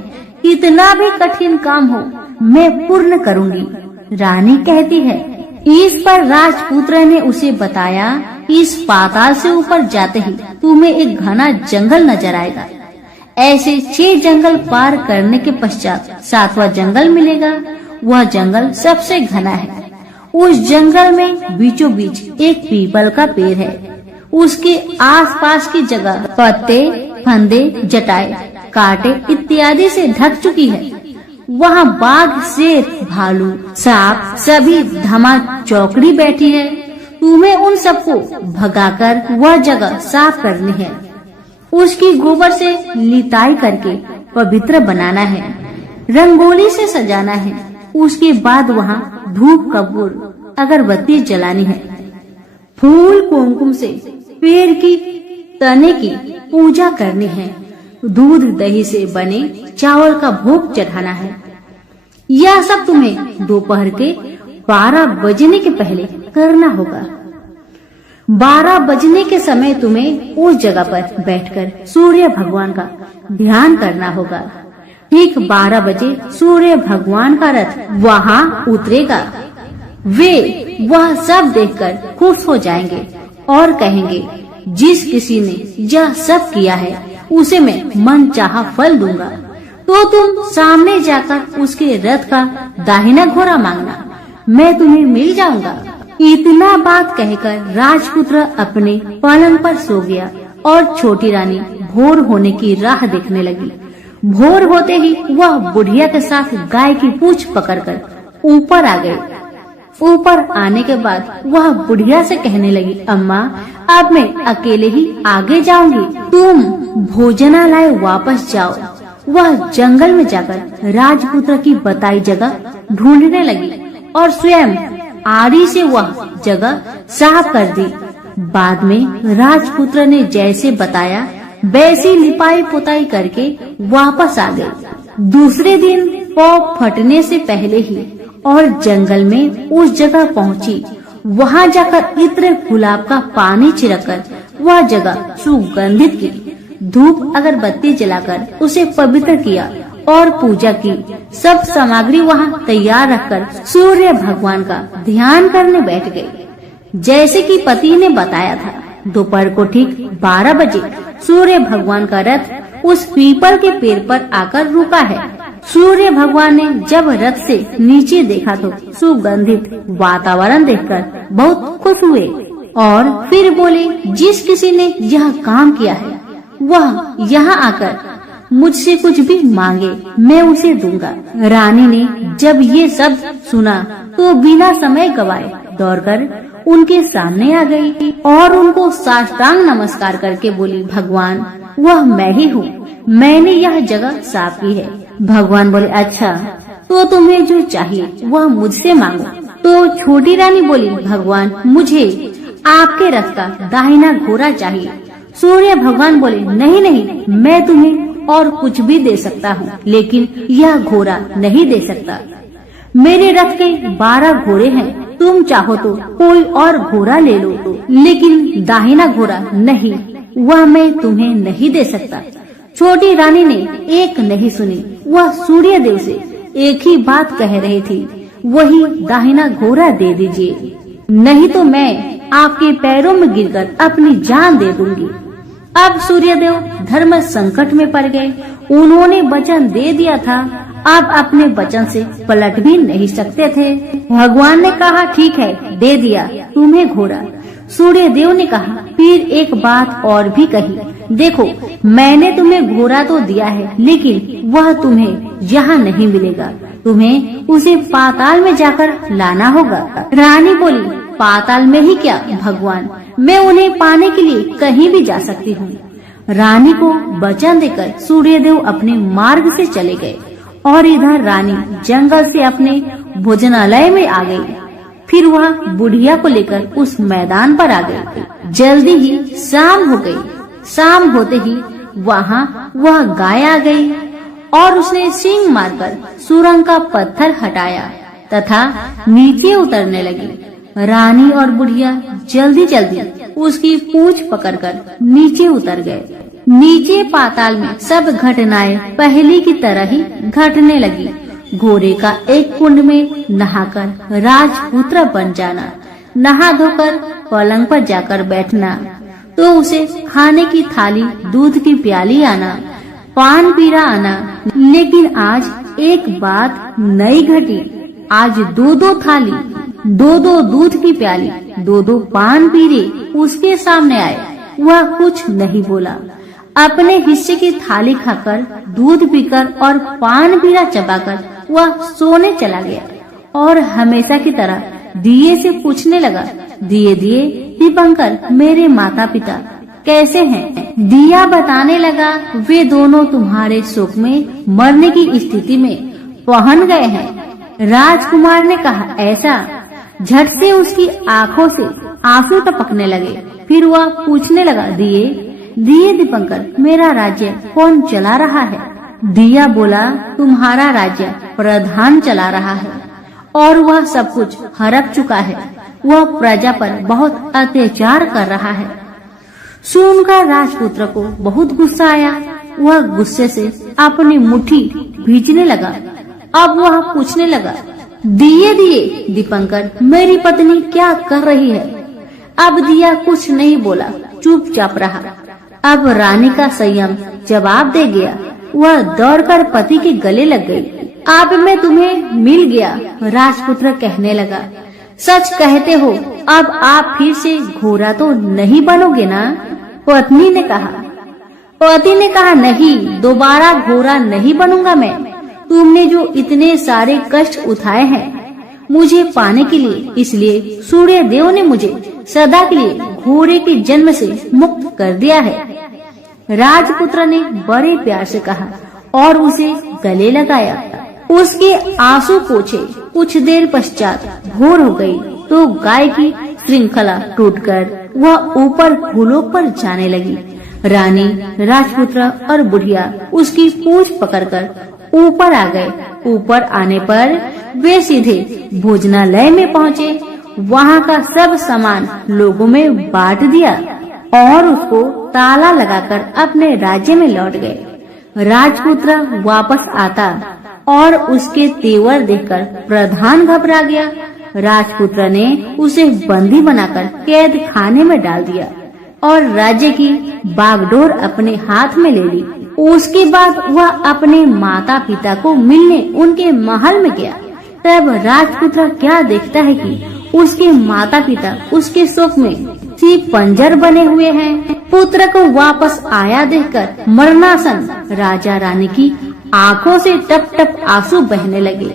इतना भी कठिन काम हो मैं पूर्ण करूंगी। रानी कहती है। इस पर राजपुत्र ने उसे बताया, इस पाताल से ऊपर जाते ही तुम्हें एक घना जंगल नजर आएगा। ऐसे 6 जंगल पार करने के पश्चात 7वां जंगल मिलेगा। वह जंगल सबसे घना है। उस जंगल में बीचों बीच एक पीपल का पेड़ है। उसके आसपास की जगह पत्ते, फंदे, जटाएं, कांटे इत्यादि से ढक चुकी है। वहाँ बाघ, शेर, भालू, सांप सभी धमा चौकड़ी बैठी है। तुम्हें उन सबको भगाकर वह जगह साफ करनी है। उसकी गोबर से लिताई करके पवित्र बनाना है। रंगोली से सजाना है। उसके बाद वहाँ धूप, कपूर, अगरबत्ती जलानी है। फूल कुमकुम से पेड़ की तने की पूजा करनी है, दूध दही से बने चावल का भोग चढ़ाना है। यह सब तुम्हें दोपहर के 12 बजने के पहले करना होगा। 12 बजने के समय तुम्हें उस जगह पर बैठकर सूर्य भगवान का ध्यान करना होगा। ठीक 12 बजे सूर्य भगवान का रथ वहाँ उतरेगा। वे वह सब देखकर खुश हो जाएंगे और कहेंगे, जिस किसी ने यह सब किया है उसे मैं मनचाहा फल दूंगा। तो तुम सामने जाकर उसके रथ का दाहिना घोड़ा मांगना, मैं तुम्हें मिल जाऊंगा। इतना बात कहकर राजपुत्र अपने पलंग पर सो गया और छोटी रानी भोर होने की राह देखने लगी। भोर होते ही वह बुढ़िया के साथ गाय की पूंछ पकड़कर ऊपर आ गई। ऊपर आने के बाद वह बुढ़िया से कहने लगी, अम्मा अब मैं अकेले ही आगे जाऊंगी, तुम भोजनालय वापस जाओ। वह जंगल में जाकर राजपुत्र की बताई जगह ढूंढने लगी और स्वयं आरी से वह जगह साफ कर दी। बाद में राजपुत्र ने जैसे बताया वैसी लिपाई पुताई करके वापस आ गई। दूसरे दिन पौ फटने से पहले ही और जंगल में उस जगह पहुंची। वहां जाकर इत्र गुलाब का पानी छिड़ककर वह जगह सुगंधित की। धूप अगरबत्ती जलाकर उसे पवित्र किया और पूजा की। सब सामग्री वहां तैयार रखकर सूर्य भगवान का ध्यान करने बैठ गई। जैसे कि पति ने बताया था, दोपहर को ठीक 12 बजे सूर्य भगवान का रथ उस पीपल के पेड़ पर आकर रुका है। सूर्य भगवान ने जब रथ से नीचे देखा तो सुगंधित वातावरण देखकर बहुत खुश हुए और फिर बोले, जिस किसी ने यह काम किया है वह यहाँ आकर मुझसे कुछ भी मांगे, मैं उसे दूंगा। रानी ने जब ये सब सुना तो बिना समय गवाए दौड़कर उनके सामने आ गई और उनको साष्टांग नमस्कार करके बोली, भगवान वह मैं ही हूँ, मैंने यह जगह साफ की है। भगवान बोले, अच्छा तो तुम्हें जो चाहिए वह मुझसे मांगो। तो छोटी रानी बोली, भगवान मुझे आपके रथ का दाहिना घोड़ा चाहिए। सूर्य भगवान बोले, नहीं नहीं, मैं तुम्हें और कुछ भी दे सकता हूँ, लेकिन यह घोड़ा नहीं दे सकता। मेरे रथ के 12 घोड़े हैं, तुम चाहो तो कोई और घोड़ा ले लो, लेकिन दाहिना घोड़ा नहीं, वह मैं तुम्हें नहीं दे सकता। छोटी रानी ने एक नहीं सुनी, वह सूर्य देव से एक ही बात कह रही थी, वही दाहिना घोड़ा दे दीजिए, नहीं तो मैं आपके पैरों में गिरकर अपनी जान दे दूंगी। अब सूर्यदेव धर्म संकट में पड़ गए। उन्होंने वचन दे दिया था, अब अपने वचन से पलट भी नहीं सकते थे। भगवान ने कहा, ठीक है, दे दिया तुम्हें घोड़ा। सूर्यदेव ने कहा, फिर एक बात और भी कही, देखो मैंने तुम्हें घोड़ा तो दिया है, लेकिन वह तुम्हें यहाँ नहीं मिलेगा, तुम्हें उसे पाताल में जाकर लाना होगा। रानी बोली, पाताल में ही क्या भगवान, मैं उन्हें पाने के लिए कहीं भी जा सकती हूँ। रानी को वचन देकर सूर्यदेव अपने मार्ग से चले गए और इधर रानी जंगल से अपने भोजनालय में आ गई। फिर वह बुढ़िया को लेकर उस मैदान पर आ गई। जल्दी ही शाम हो गई। शाम होते ही वहाँ वह गाय आ गई और उसने सींग मारकर सुरंग का पत्थर हटाया तथा नीचे उतरने लगी। रानी और बुढ़िया जल्दी जल्दी उसकी पूंछ पकड़कर नीचे उतर गए। नीचे पाताल में सब घटनाएं पहले की तरह ही घटने लगी। घोड़े का एक कुंड में नहाकर राजपुत्र बन जाना, नहा धोकर पलंग पर जाकर बैठना, तो उसे खाने की थाली, दूध की प्याली आना, पान पीरा आना। लेकिन आज एक बात नई घटी। आज 2-2 थाली, 2-2 दूध की प्याली, 2-2 पान पीरे उसके सामने आए। वह कुछ नहीं बोला। अपने हिस्से की थाली खाकर, दूध पीकर और पान पीरा चबाकर वह सोने चला गया और हमेशा की तरह दिए से पूछने लगा, दिए दिए दीपंकर, मेरे माता पिता कैसे हैं? दिया बताने लगा, वे दोनों तुम्हारे शोक में मरने की स्थिति में पहुंच गए हैं। राजकुमार ने कहा, ऐसा? झट से उसकी आंखों से आंसू टपकने लगे। फिर वह पूछने लगा, दिए दिए दीपंकर, मेरा राज्य कौन चला रहा है? दिया बोला, तुम्हारा राज्य प्रधान चला रहा है और वह सब कुछ हड़प चुका है। वह प्रजा पर बहुत अत्याचार कर रहा है। सुनकर राजपुत्र को बहुत गुस्सा आया। वह गुस्से से अपनी मुट्ठी भींचने लगा। अब वह पूछने लगा, दिए दिए दीपंकर, मेरी पत्नी क्या कर रही है? अब दिया कुछ नहीं बोला, चुपचाप रहा। अब रानी का संयम जवाब दे गया। वह दौड़कर पति के गले लग गई। अब मैं तुम्हें मिल गया, राजपुत्र कहने लगा। सच कहते हो, अब आप फिर से घोड़ा तो नहीं बनोगे ना? पत्नी ने कहा। पति ने कहा, नहीं, दोबारा घोड़ा नहीं बनूंगा मैं। तुमने जो इतने सारे कष्ट उठाए हैं मुझे पाने के लिए, इसलिए सूर्य देव ने मुझे सदा के लिए घोड़े के जन्म से मुक्त कर दिया है। राजपुत्र ने बड़े प्यार से कहा और उसे गले लगाया। उसके आंसू पोंछे। कुछ देर पश्चात भोर हो गई तो गाय की श्रृंखला टूटकर वह ऊपर भूलोक पर जाने लगी। रानी, राजपुत्र और बुढ़िया उसकी पूंछ पकड़कर ऊपर आ गए। ऊपर आने पर वे सीधे भोजनालय में पहुँचे। वहाँ का सब सामान लोगों में बांट दिया और उसको ताला लगाकर अपने राज्य में लौट गए। राजपुत्र वापस आता और उसके तेवर देखकर प्रधान घबरा गया। राजपुत्र ने उसे बंदी बनाकर कैद खाने में डाल दिया और राज्य की बागडोर अपने हाथ में ले ली। उसके बाद वह अपने माता पिता को मिलने उनके महल में गया। तब राजपुत्र क्या देखता है कि उसके माता पिता उसके शोक में सी पंजर बने हुए हैं। पुत्र को वापस आया देखकर मरणासन राजा रानी की आंखों से टप टप आंसू बहने लगे।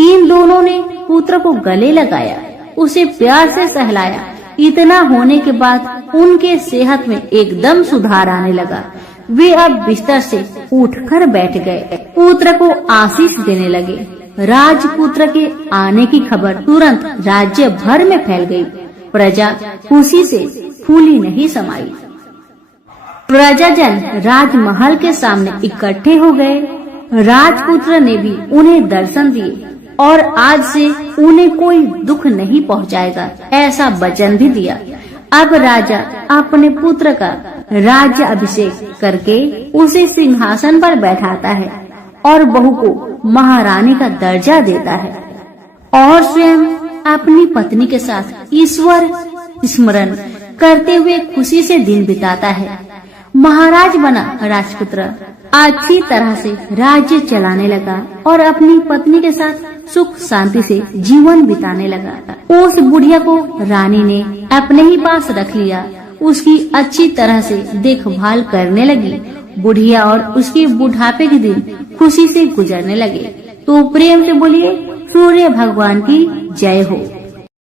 इन दोनों ने पुत्र को गले लगाया, उसे प्यार से सहलाया। इतना होने के बाद उनके सेहत में एकदम सुधार आने लगा। वे अब बिस्तर से उठकर बैठ गए। पुत्र को आशीष देने लगे। राजपुत्र के आने की खबर तुरंत राज्य भर में फैल गई। प्रजा खुशी से फूली नहीं समाई। प्रजाजन राजमहल के सामने इकट्ठे हो गए। राजपुत्र ने भी उन्हें दर्शन दिए और आज से उन्हें कोई दुख नहीं पहुंचाएगा, ऐसा वचन भी दिया। अब राजा अपने पुत्र का राज्य अभिषेक करके उसे सिंहासन पर बैठाता है और बहू को महारानी का दर्जा देता है और स्वयं अपनी पत्नी के साथ ईश्वर स्मरण करते हुए खुशी से दिन बिताता है। महाराज बना राजपुत्र अच्छी तरह से राज्य चलाने लगा और अपनी पत्नी के साथ सुख शांति से जीवन बिताने लगा। उस बुढ़िया को रानी ने अपने ही पास रख लिया। उसकी अच्छी तरह से देखभाल करने लगी। बुढ़िया और उसके बुढ़ापे के दिन खुशी से गुजरने लगे। तो प्रेम से बोलिए, सूर्य भगवान की जय हो।